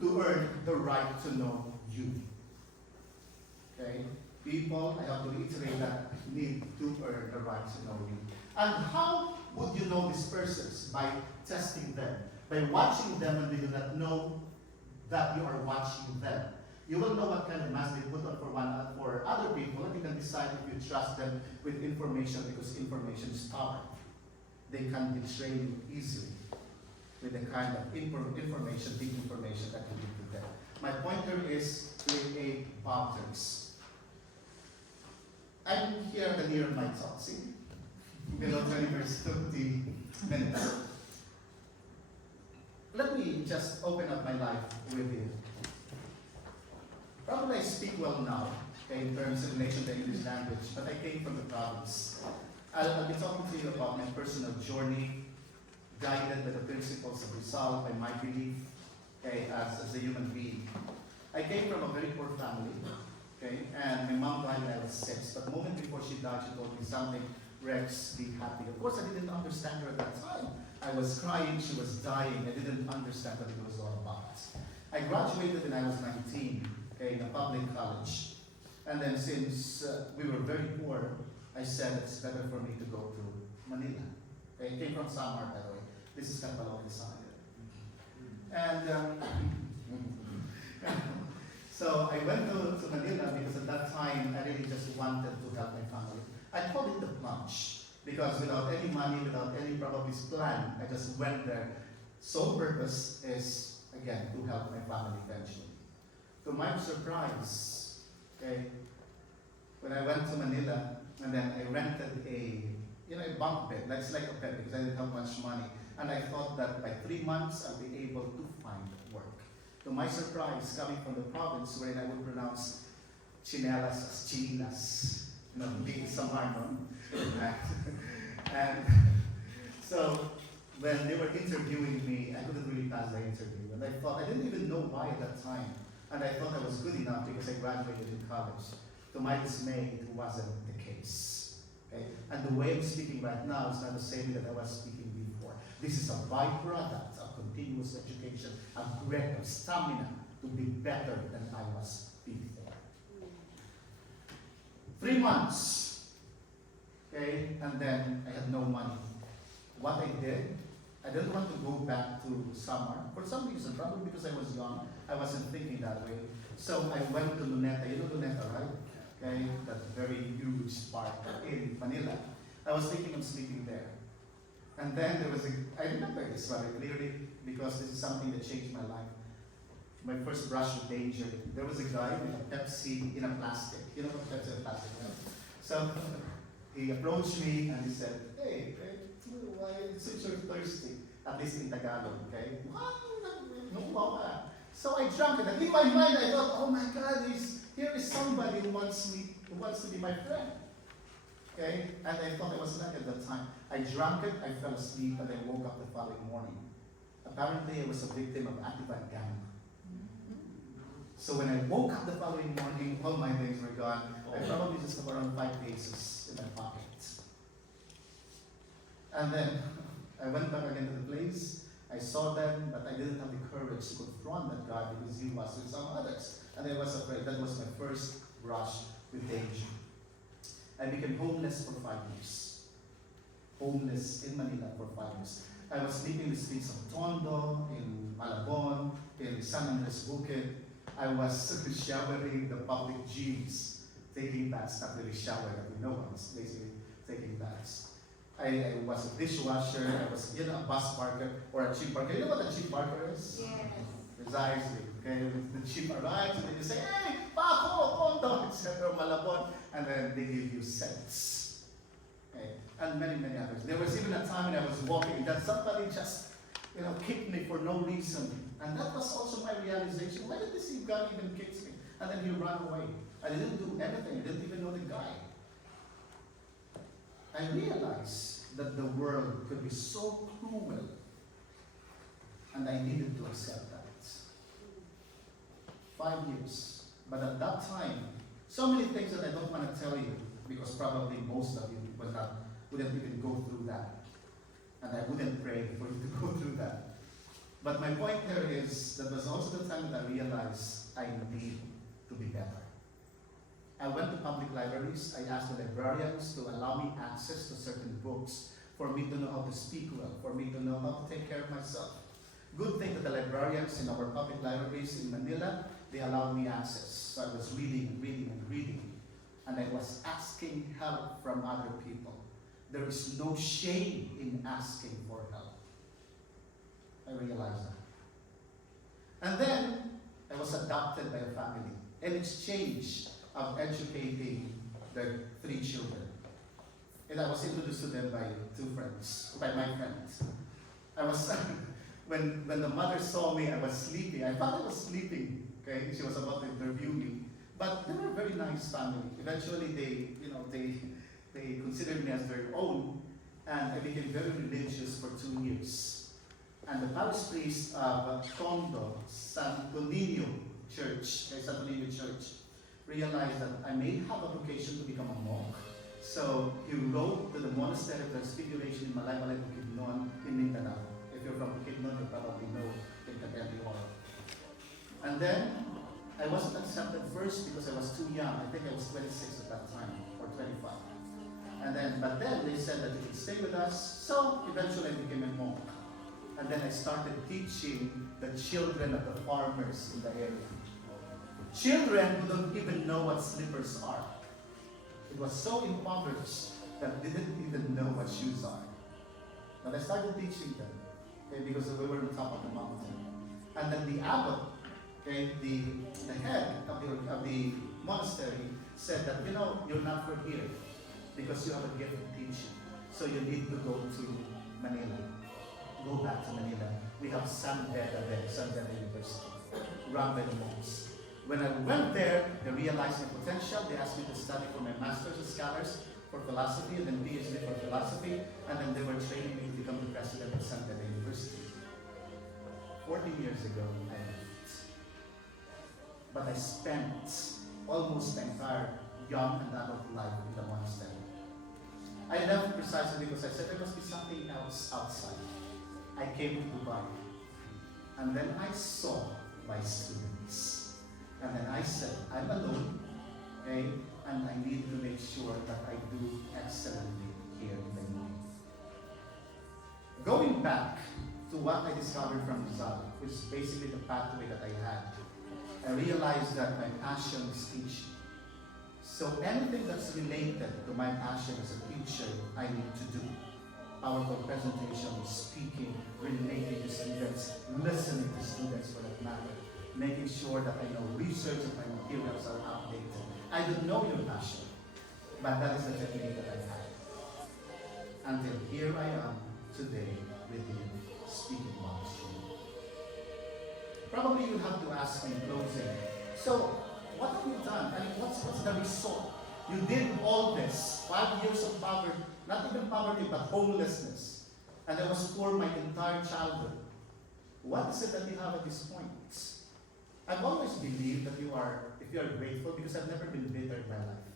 to earn the right to know you. Okay? People, I have to reiterate that, need to earn the right to know you. And how would you know these persons? By testing them, by watching them, and they do not know that you are watching them. You will know what kind of mask they put on for other people, and you can decide if you trust them with information, because information is power. They can betray you easily with the kind of information, big information that you give to them. My pointer is create boundaries. I'm here at the near my talk, see? Below 20 minutes. Let me just open up my life with you. Probably I speak well now, okay, in terms of relation to English language, but I came from the province. I'll be talking to you about my personal journey, guided by the principles of Rizal, by my belief, okay, as a human being. I came from a very poor family, okay, and my mom died when I was 6, but the moment before she died, she told me something, Rex, be happy. Of course, I didn't understand her at that time. I was crying, she was dying, I didn't understand what it was all about. I graduated when I was 19, okay, in a public college. And then since we were very poor, I said it's better for me to go to Manila. Okay, I came from Samar, by the way. This is Kapalong, Samar. And so I went to Manila because at that time I really just wanted to help my family. I called it the plunge because without any money, without any probably plan, I just went there. Sole purpose is, again, to help my family eventually. To my surprise, okay, when I went to Manila, and then I rented a bunk bed, that's like a bed because I didn't have much money. And I thought that by 3 months I'll be able to find work. To my surprise, coming from the province wherein I would pronounce chinelas as chinilas, being Samarno. And so when they were interviewing me, I couldn't really pass the interview. And I thought, I didn't even know why at that time. And I thought I was good enough because I graduated in college. To my dismay, it wasn't the case. Okay? And the way I'm speaking right now is not the same way that I was speaking before. This is a byproduct of continuous education, a great stamina to be better than I was before. 3 months, okay, and then I had no money. What I did, I didn't want to go back to Samar for some reason, probably because I was young. I wasn't thinking that way. So I went to Luneta. You know Luneta, right? Okay, that very huge park in Manila. I was thinking of sleeping there. And then there was I remember this very clearly because this is something that changed my life. My first brush with danger. There was a guy with a Pepsi in a plastic. You know what Pepsi in a plastic, right? So he approached me and he said, hey, why since you're thirsty? At least in Tagalog, okay? No, so I drank it. And in my mind I thought, oh my God, here is somebody who wants to be my friend. Okay? And I thought I was lucky at that time. I drank it, I fell asleep, and I woke up the following morning. Apparently I was a victim of Ativan gang. So when I woke up the following morning, all my things were gone. I probably just have around 5 pesos in my pocket. And then I went back again to the place. I saw them, but I didn't have the courage to confront that guy because he was with some others. And I was afraid. That was my first brush with danger. I became homeless for 5 years. Homeless in Manila for 5 years. I was sleeping in the streets of Tondo, in Malabon, in San Andres Bukid. I was showering the public gyms, taking baths, not really shower, but you know, I was basically taking baths. I was a dishwasher, I was a bus parker or a cheap parker. You know what a cheap parker is? Yes. Precisely. Okay, the cheap arrives and then you say, hey, Paco, Tondo, etc., Malabon, and then they give you cents. Okay, and many, many others. There was even a time when I was walking that somebody just, kicked me for no reason. And that was also my realization. Why did this guy even kick me? And then he ran away. I didn't do anything. I didn't even know the guy. I realized that the world could be so cruel. And I needed to accept that. 5 years. But at that time, so many things that I don't want to tell you, because probably most of you wouldn't even go through that. And I wouldn't pray for you to go through that. But my point there is that was also the time that I realized I need to be better. I went to public libraries. I asked the librarians to allow me access to certain books for me to know how to speak well, for me to know how to take care of myself. Good thing that the librarians in our public libraries in Manila, they allowed me access. So I was reading and reading and reading. And I was asking help from other people. There is no shame in asking for help. I realized that. And then I was adopted by a family in exchange of educating their 3 children. And I was introduced to them by my friends. I was when the mother saw me, I was sleeping. I thought I was sleeping. Okay, she was about to interview me. But they were a very nice family. Eventually, they considered me as their own, and I became very religious for 2 years. And the parish priest of Tondo, Santo Niño Church, Santo Niño Church, realized that I may have a vocation to become a monk. So he wrote to the Monastery of Transfiguration in Malaymalay, Bukidnon, in Mindanao. If you're from Bukidnon, you probably know in Cagayan de Oro. And then I wasn't accepted first because I was too young. I think I was 26 at that time, or 25. But then they said that you could stay with us. So eventually I became a monk. And then I started teaching the children of the farmers in the area. Children who don't even know what slippers are. It was so impoverished that they didn't even know what shoes are. But I started teaching them, okay, because we were on top of the mountain. And then the abbot, okay, the head of the monastery said that, you're not for here because you have a gift of teaching. So you need to go to Manila. Go back to Manila. We have San Beda there, San Beda University, run by the monks. When I went there, they realized my potential. They asked me to study for my master's of scholars for philosophy and then PhD for philosophy. And then they were training me to become the president of San Beda University. 14 years ago, I left. But I spent almost the entire young and adult life in the monastery. I left precisely because I said there must be something else outside. I came to Dubai. And then I saw my students. And then I said, I'm alone, okay? And I need to make sure that I do excellently here in the UK. Going back to what I discovered from Rizal, which is basically the pathway that I had, I realized that my passion is teaching. So anything that's related to my passion as a teacher, I need to do. PowerPoint presentation, speaking, relating to students, listening to students for that matter, making sure that I know research and my materials are updated. I don't know your passion, but that is the technique that I have. Until here I am today with you, speaking about you. Probably you'll have to ask me in closing, so what have you done? I mean, what's the result? You did all this, 5 years of poverty, not even poverty, but homelessness. And I was poor my entire childhood. What is it that you have at this point? I've always believed that if you are grateful, because I've never been bitter in my life.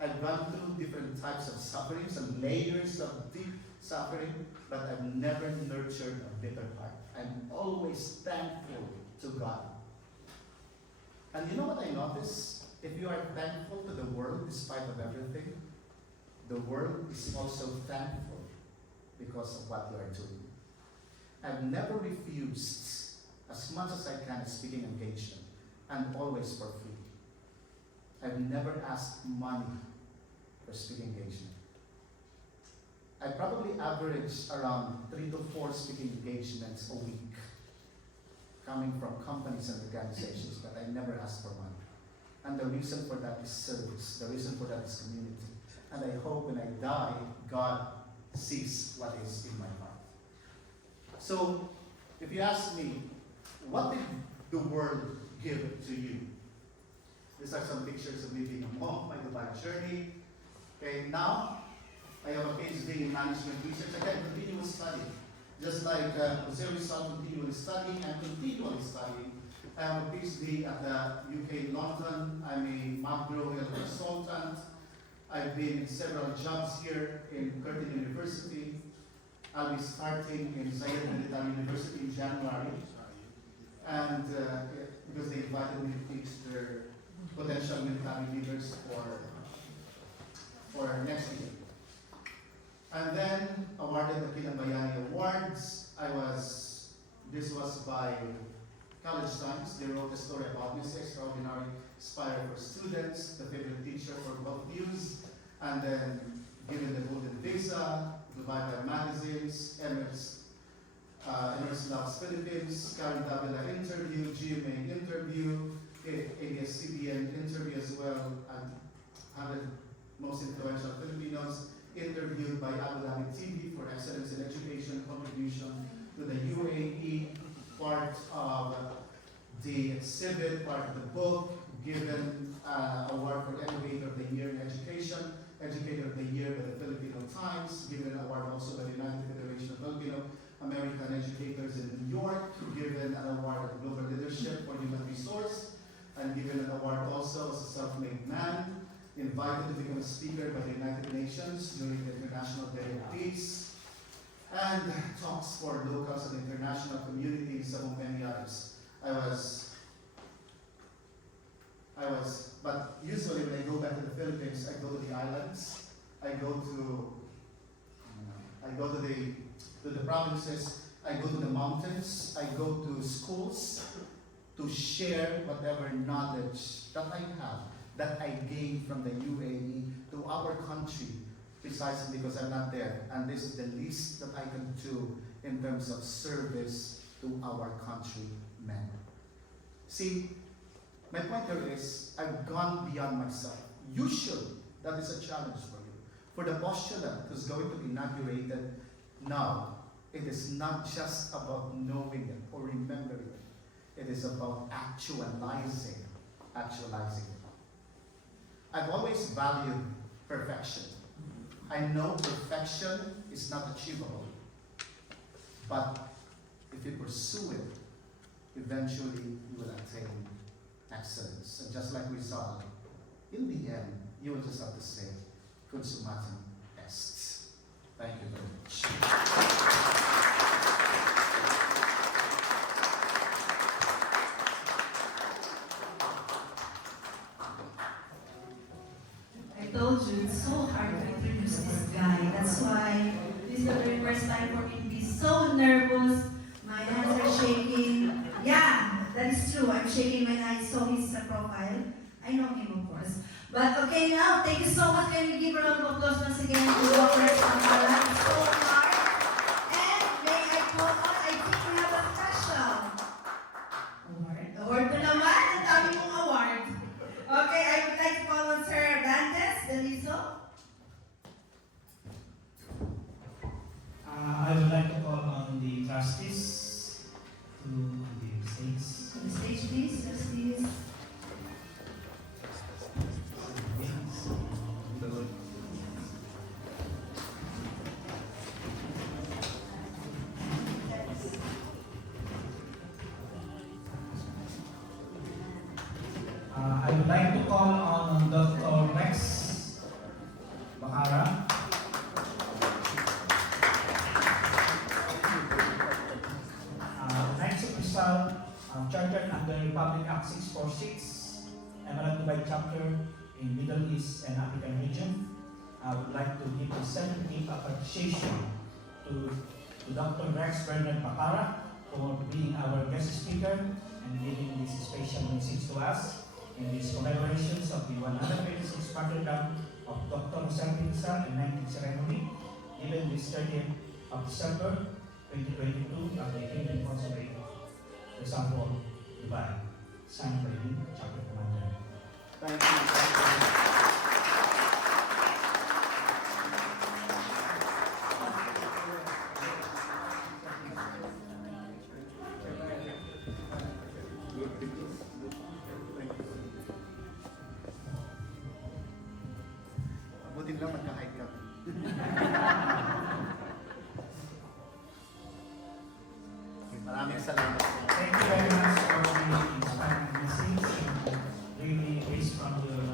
I've gone through different types of sufferings and layers of deep suffering, but I've never nurtured a bitter heart. I'm always thankful to God. And you know what I notice? If you are thankful to the world despite of everything, the world is also thankful because of what you are doing. I've never refused, as much as I can, a speaking engagement, and always for free. I've never asked money for speaking engagement. I probably average around 3 to 4 speaking engagements a week, coming from companies and organizations, but I never ask for money. And the reason for that is service. The reason for that is community. And I hope when I die, God sees what is in my heart. So, if you ask me, what did the world give to you? These are some pictures of me being a monk, my Dubai journey. Okay, now, I have a PhD in management research. Again, continuous study. Just like Jose Rizal continually studying and continually studying. I have a PhD at the UK, London. I'm a macro health consultant. I've been in several jobs here in Curtin University. I'll be starting in Zayed Military University in January. And because they invited me to teach their potential military leaders for next year. And then awarded the Kinabayani Awards. This was by College Times. They wrote a story about me, extraordinary inspired for students, the favorite teacher for both views, and then given the Golden Visa, Dubai by Magazines, Emirates Loves Philippines, Karen Davila interview, GMA interview, ABS-CBN interview as well, and 100 most influential Filipinos, interviewed by Abu Dhabi TV for excellence in education contribution to the UAE, part of the exhibit, part of the book, given award for Innovator of the Year in Education, Educator of the Year by the Filipino Times, given an award also by the United Federation of Filipino American Educators in New York, given an award of Global Leadership for Human Resource, and given an award also as a self-made man, invited to become a speaker by the United Nations during the International Day of Peace, and talks for locals and international communities, among many others. But usually when I go back to the Philippines, I go to the islands, I go to the provinces, I go to the mountains, I go to schools to share whatever knowledge that I have, that I gained from the UAE to our country, precisely because I'm not there. And this is the least that I can do in terms of service to our countrymen. See, my point here is, I've gone beyond myself. Usually, that is a challenge for you. For the postulant who's going to be inaugurated now, it is not just about knowing it or remembering it. It is about actualizing it. I've always valued perfection. I know perfection is not achievable, but if you pursue it, eventually you will attain excellence. And just like Rizal, in the end, you will just have to say, consummatum est. Thank you very much. I told you, it's so hard to introduce this guy. That's why this is the very first time for me to be so nervous. My hands are shaking. Yeah, that is true. I'm shaking when I saw his profile. I know him, of course. But okay, now, thank you so much. Can we give a round of applause once again to Dr. Emarat? It's so hard. And may I call on, I think we have a special award. Award ko naman. Ang dami mong award. Okay, I would like to call on Sir Dantes Deliso. I would like to call on the trustees to the stage. On the stage, please. Trustees. I would like to call on Dr. Rex Bakara. Knights of Rizal, chartered under Republic Act 646, Emarat Dubai chapter in Middle East and African region. I would like to give a certificate of appreciation to Dr. Rex Bernard Bakara for being our guest speaker and giving this special message to us in these commemorations of the 126th Martyrdom of Dr. Rizal in 19th ceremony, given this 30th of December 2022 at the Kingdom Consulate, Rizal, Dubai, signed by the Chapter Commander. Thank you. Buti lang magka-hike ka. Maraming salamat. Thank you very much for the inspiring message. Really based from your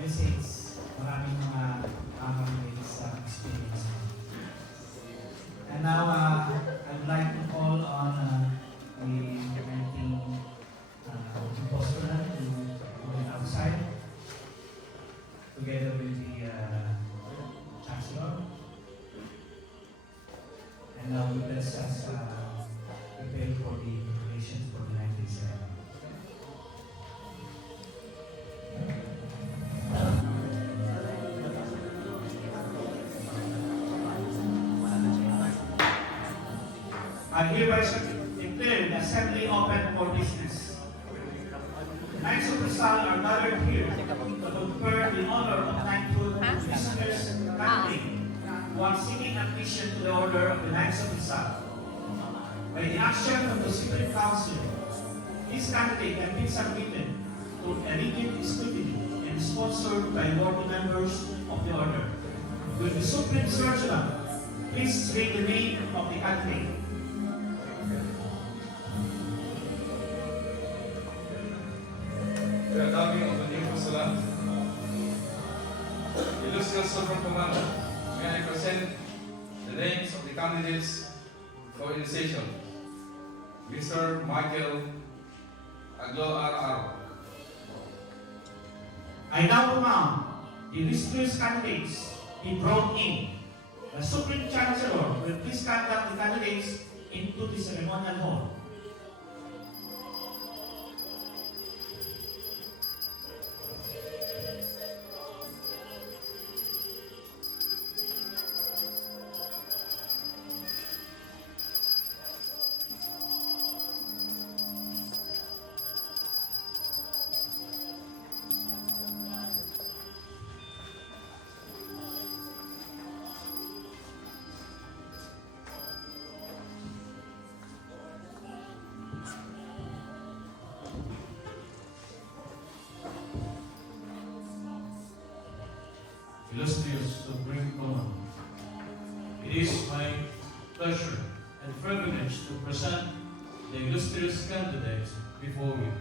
message, maraming mga memories sa experience. And now, I'd like to call on the acting postulant to go outside together with the Chancellor. And now let's just prepare for the preparations for the 19th ceremony. I hereby declare the assembly open for business. Knights of Rizal are gathered here to confer the honor of knighthood to visitors candidate who are seeking admission to the order of the Knights of Rizal. By the action of the Supreme Council, this candidate has been submitted to to a rigid scrutiny and sponsored by worthy members of the order. Will the Supreme Surgeon please read the name of the candidate? The Academy of the New Jerusalem, Illustrious Supreme Commander, may I present the names of the candidates for initiation. Mr. Michael Aglo. I now command the illustrious candidates be brought in. The Supreme Chancellor will please conduct the candidates into the ceremonial hall. Illustrious Supreme Commander, it is my pleasure and privilege to present the illustrious candidates before you,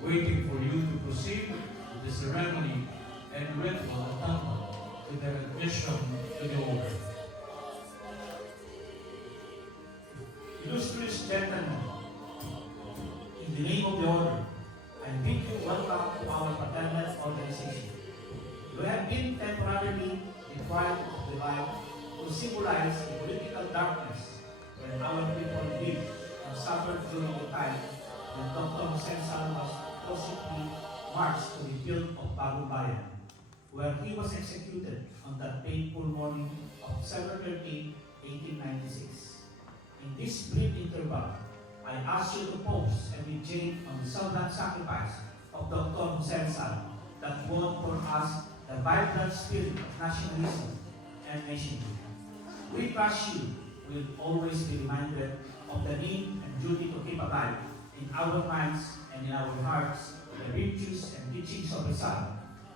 waiting for you to proceed with the ceremony and ritual attendant to their admission to the order. Illustrious gentlemen, in the name of the order, I bid you welcome to our fraternal organization. You have been temporarily deprived of the light to symbolize the political darkness when our people lived and suffered during the time when Dr. Rizal was forcibly marched to the field of Bagumbayan, where he was executed on that painful morning of December 13, 1896. In this brief interval, I ask you to pause and meditate on the sovereign sacrifice of Dr. Rizal that won for us the vibrant spirit of nationalism and nationhood. We trust you will always be reminded of the need and duty to keep alive in our minds and in our hearts the virtues and teachings of Rizal.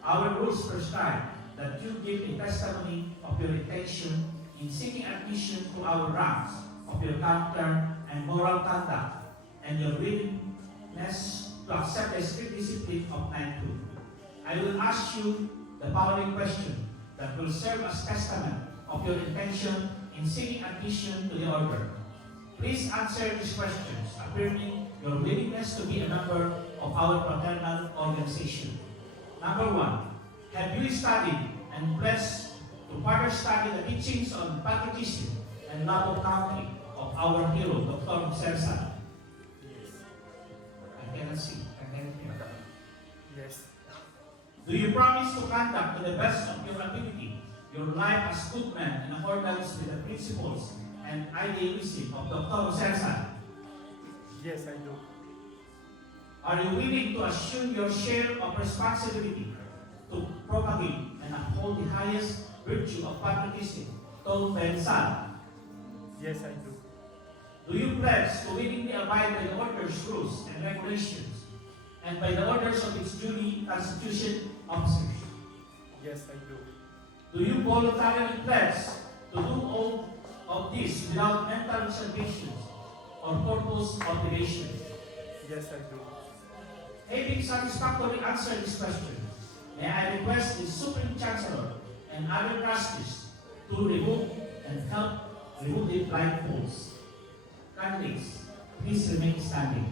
Our rules prescribe that you give a testimony of your intention in seeking admission to our ranks, of your character and moral conduct, and your willingness to accept the strict discipline of knighthood. I will ask you the following question that will serve as testament of your intention in seeking admission to the order. Please answer these questions, affirming your willingness to be a member of our fraternal organization. Number 1, have you studied and pledged to further study the teachings on patriotism and love of country of our hero, Dr. Rizal? Yes. I cannot see. I cannot hear. Yes. Do you promise to conduct to the best of your ability your life as good man in accordance with the principles and idealism of Dr. Rizal? Yes, I do. Are you willing to assume your share of responsibility to propagate and uphold the highest virtue of patriotism taught by Rizal? Yes, I do. Do you pledge to willingly abide by the order's rules and regulations and by the orders of its duly constitution officers? Yes, I do. Do you voluntarily pledge to do all of this without mental reservations or purpose or obligation? Yes, I do. Having satisfactorily answered this question, may I request the Supreme Chancellor and other trustees to remove and help remove the blindfolds. Candidates, please remain standing.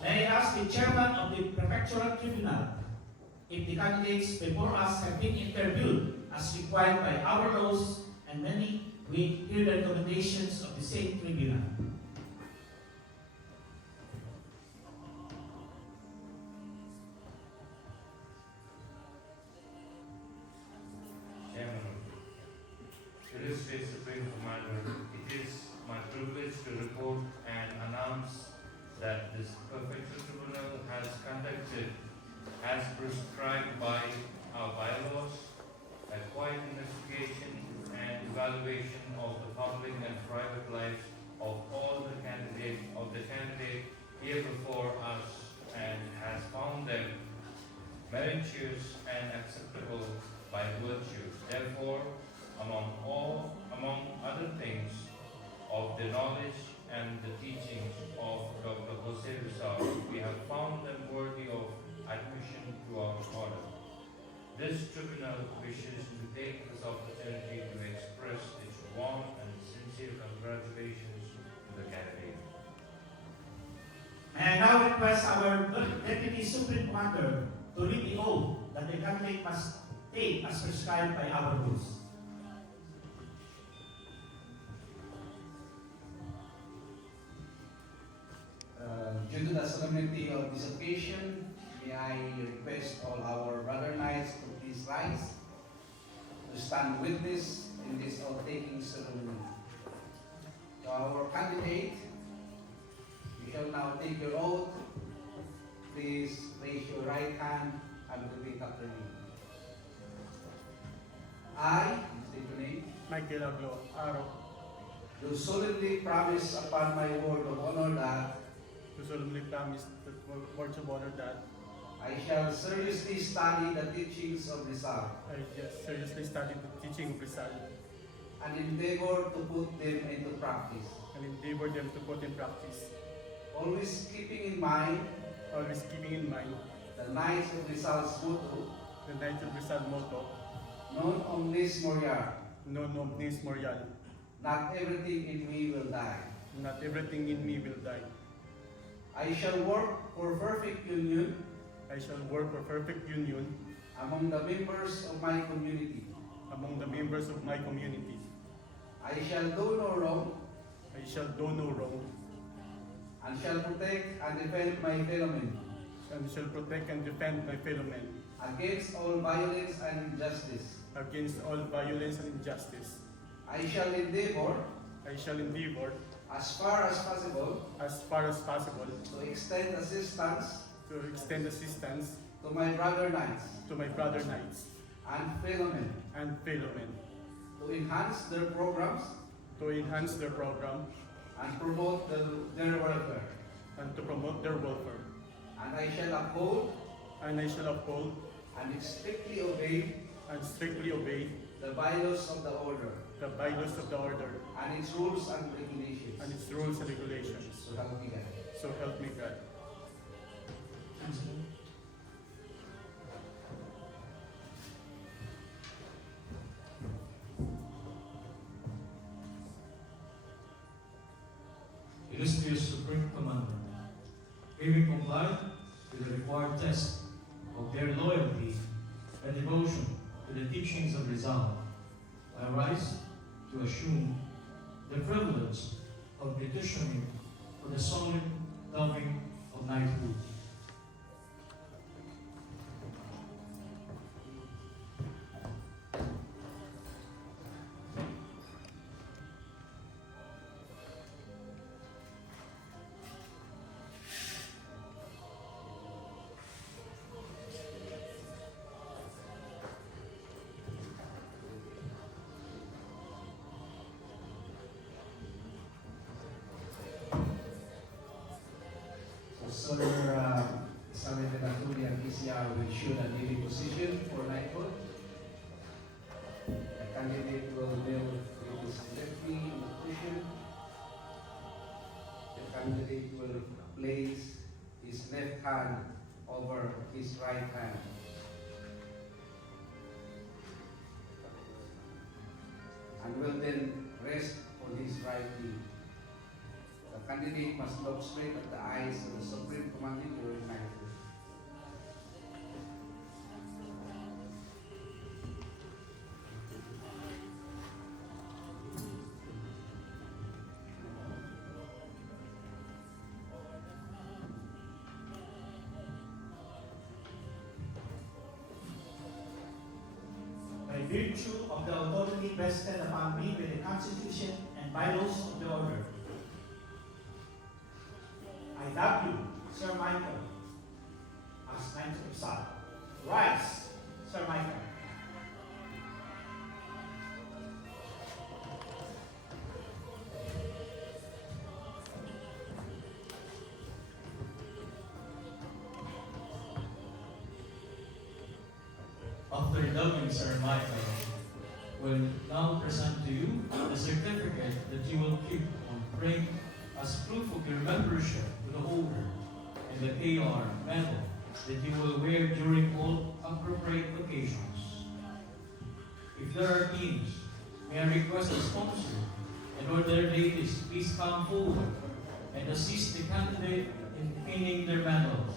May I ask the chairman of the prefectural tribunal if the candidates before us have been interviewed as required by our laws, and many we hear the recommendations of the same tribunal. Chairman, illustrious Supreme Commander, it is my privilege to report and announce that this prefectural tribunal has conducted, as prescribed by our bylaws, a quiet investigation and righteous and acceptable by virtue. Therefore, among other things, of the knowledge and the teachings of Dr. Jose Rizal, we have found them worthy of admission to our order. This tribunal wishes to take this opportunity to express its warm and sincere congratulations to the candidate. May I now request our Deputy Supreme Commander to read the oath that the candidate must take as prescribed by our rules. Due to the solemnity of this occasion, may I request all our brother knights to please rise to stand witness in this oath-taking ceremony. To our candidate, you shall now take your oath. Please raise your right hand and repeat after me. I, state your name, Michael Aglo, Aro, do solemnly promise upon my word of honor that do solemnly promise that words of honor that I shall seriously study the teachings of Rizal I seriously study the teaching of Rizal and endeavor to put them into practice, and endeavor them to put in practice, always keeping in mind the Knights of Rizal's motto, the Knights of Rizal motto, non omnis moriar, non omnis moriar, not everything in me will die. not everything in me will die. I shall work for perfect union I shall work for perfect union among the members of my community. among the members of my community. I shall do no wrong I shall do no wrong and shall protect and defend my fellow men and shall protect and defend my fellow men against all violence and injustice. against all violence and injustice. I shall endeavor, I shall endeavor, as far as possible, to extend assistance to my brother knights to my brother knights and fellow men, to enhance their programs and promote their welfare. and to promote their welfare. And I shall uphold and strictly obey the bylaws of the order and its rules and regulations. So help me God. So help me God. Illustrious Supreme Commander, having complied with the required test of their loyalty and devotion to the teachings of Rizal, I rise to assume the privilege of petitioning for the solemn loving of knighthood. Sir Samet Natuli and PCR will shoot a daily position for knighthood. The candidate will kneel with his left knee in the position. The candidate will place his left hand over his right hand. And will then rest on his right knee. The candidate must look straight at the eyes of the Supreme Commanding during knighthood. By virtue of the authority vested upon me by the Constitution and bylaws of the order, I dub you, Sir Michael, as Knight of Rizal. Rise, Sir Michael. after dubbing Sir Michael, will now present to you the certificate that you will keep on print as proof of your membership to the holder, and the AR medal that you will wear during all appropriate occasions. If there are teams, may I request a sponsor, and or their ladies, please come forward and assist the candidate in pinning their medals.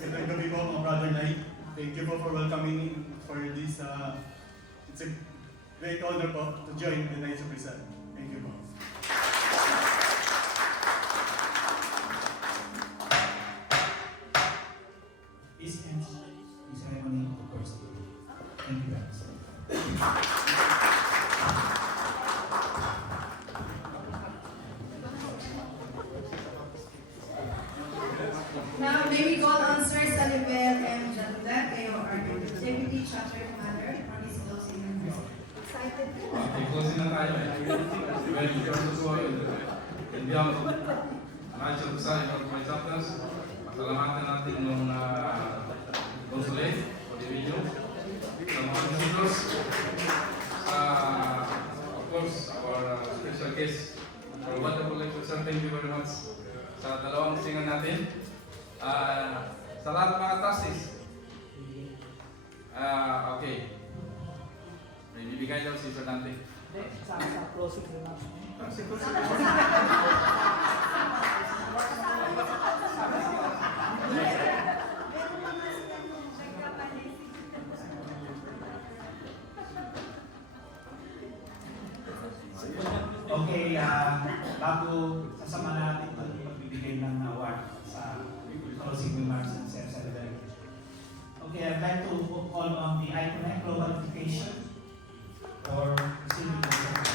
Magandang gabi po, mga brother Knight. Thank you po for welcoming me for this. It's a great honor po to join the Knights of Rizal. Thank you po. Is ceremony of course. Thank you guys. Now, may we call on Sir Salibel M. Jaludat, AOR, Deputy Chapter Commander for his closing remarks. Excited ka? Closing na tayo eh. Well, in behalf of Knights of Rizal and my chapters, pasalamatan natin yung consulate o division sa mga visitors, of course, our special guest, for wonderful lecture, sir. Thank you very much sa dalawang singan natin. Sa lahat mga trustees, okay. May bibigay daw si Sir Dante. Sa closing remarks. Okay, bago sasama natin ito, magbibigay ng award sa closing remarks and self-celebration. Okay, I'd like to call on the ICONEC Global Education for receiving the certificate.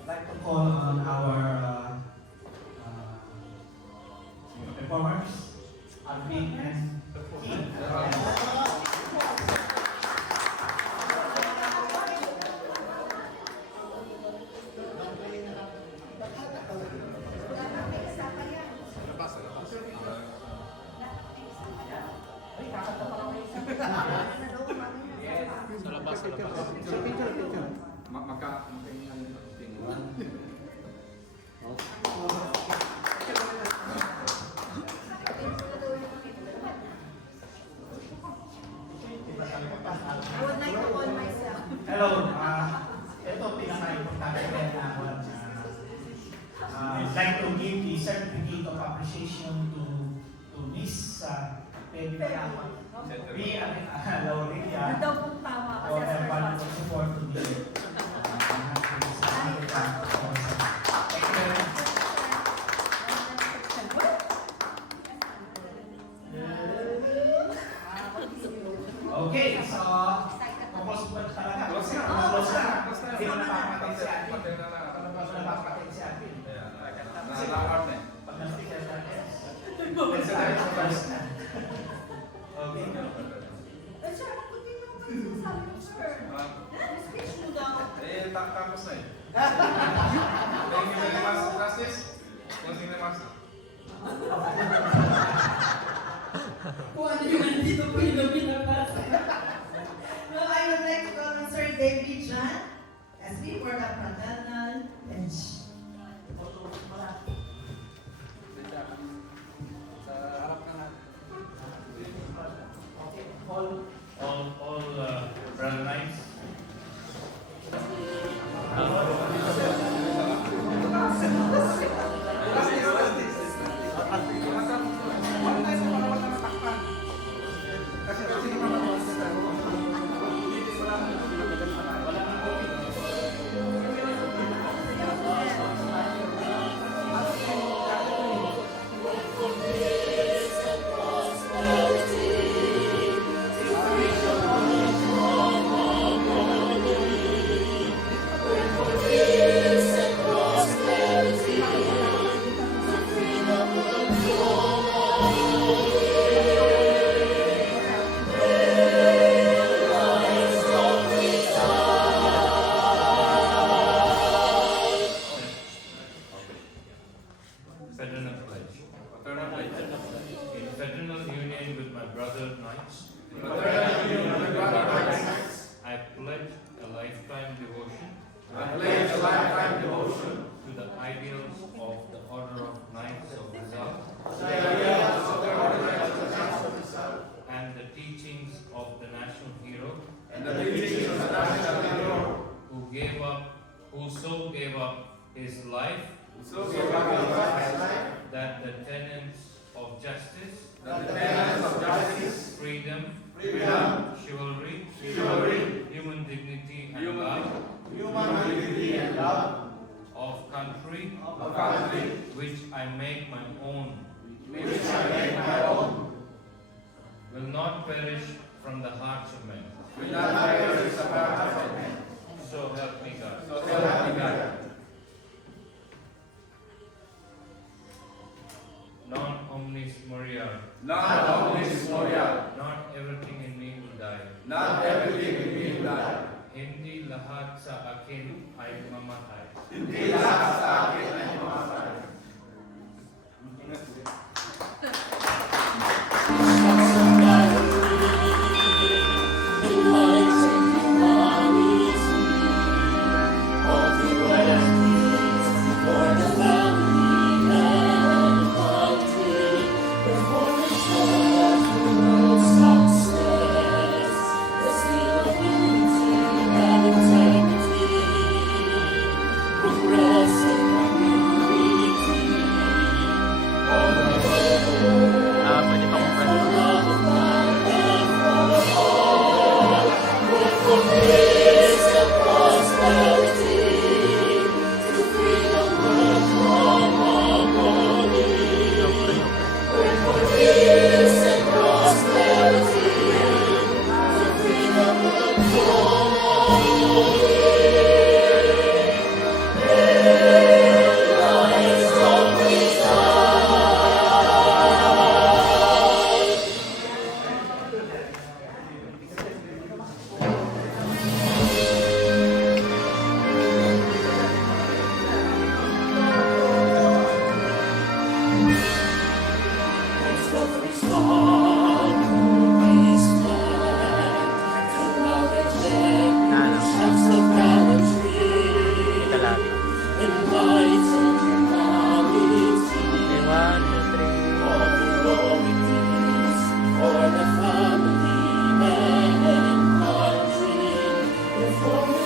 I'd like to call on our performers, Arvin and Keith. I would like to call myself. Hello, ito pinaka-importante rin na I'd like to give the certificate of appreciation to Miss Peggy Laurelia Daw kung tama for kasi her wonderful support to the Okay, so focus po talaga. Close na. Hindi mo napapatid si Ate. Napapatid si Ate. Pag na-sticker sa akin. Okay. Sir, mabuti mo kayo sabi mo, sir. Speech mo daw. Tapos na eh. Thank you very much, Justice. Closing remarks. Kung ano yung nandito po yung binabasa. No, I would like to call on Sir David John as we for the fraternal bench. All brother knights. In fraternal union with my brother knights, I pledge a lifetime devotion to the ideals of the Order of Knights of Rizal and the teachings of the national hero who so gave up his life that the tenets of justice, freedom, chivalry, human dignity and love of country, which I make my own, will not perish from the hearts of men. So help me God. Non omnis moriar. Not everything in me will die. Hindi lahat sa akin ay mamatay. Progressive for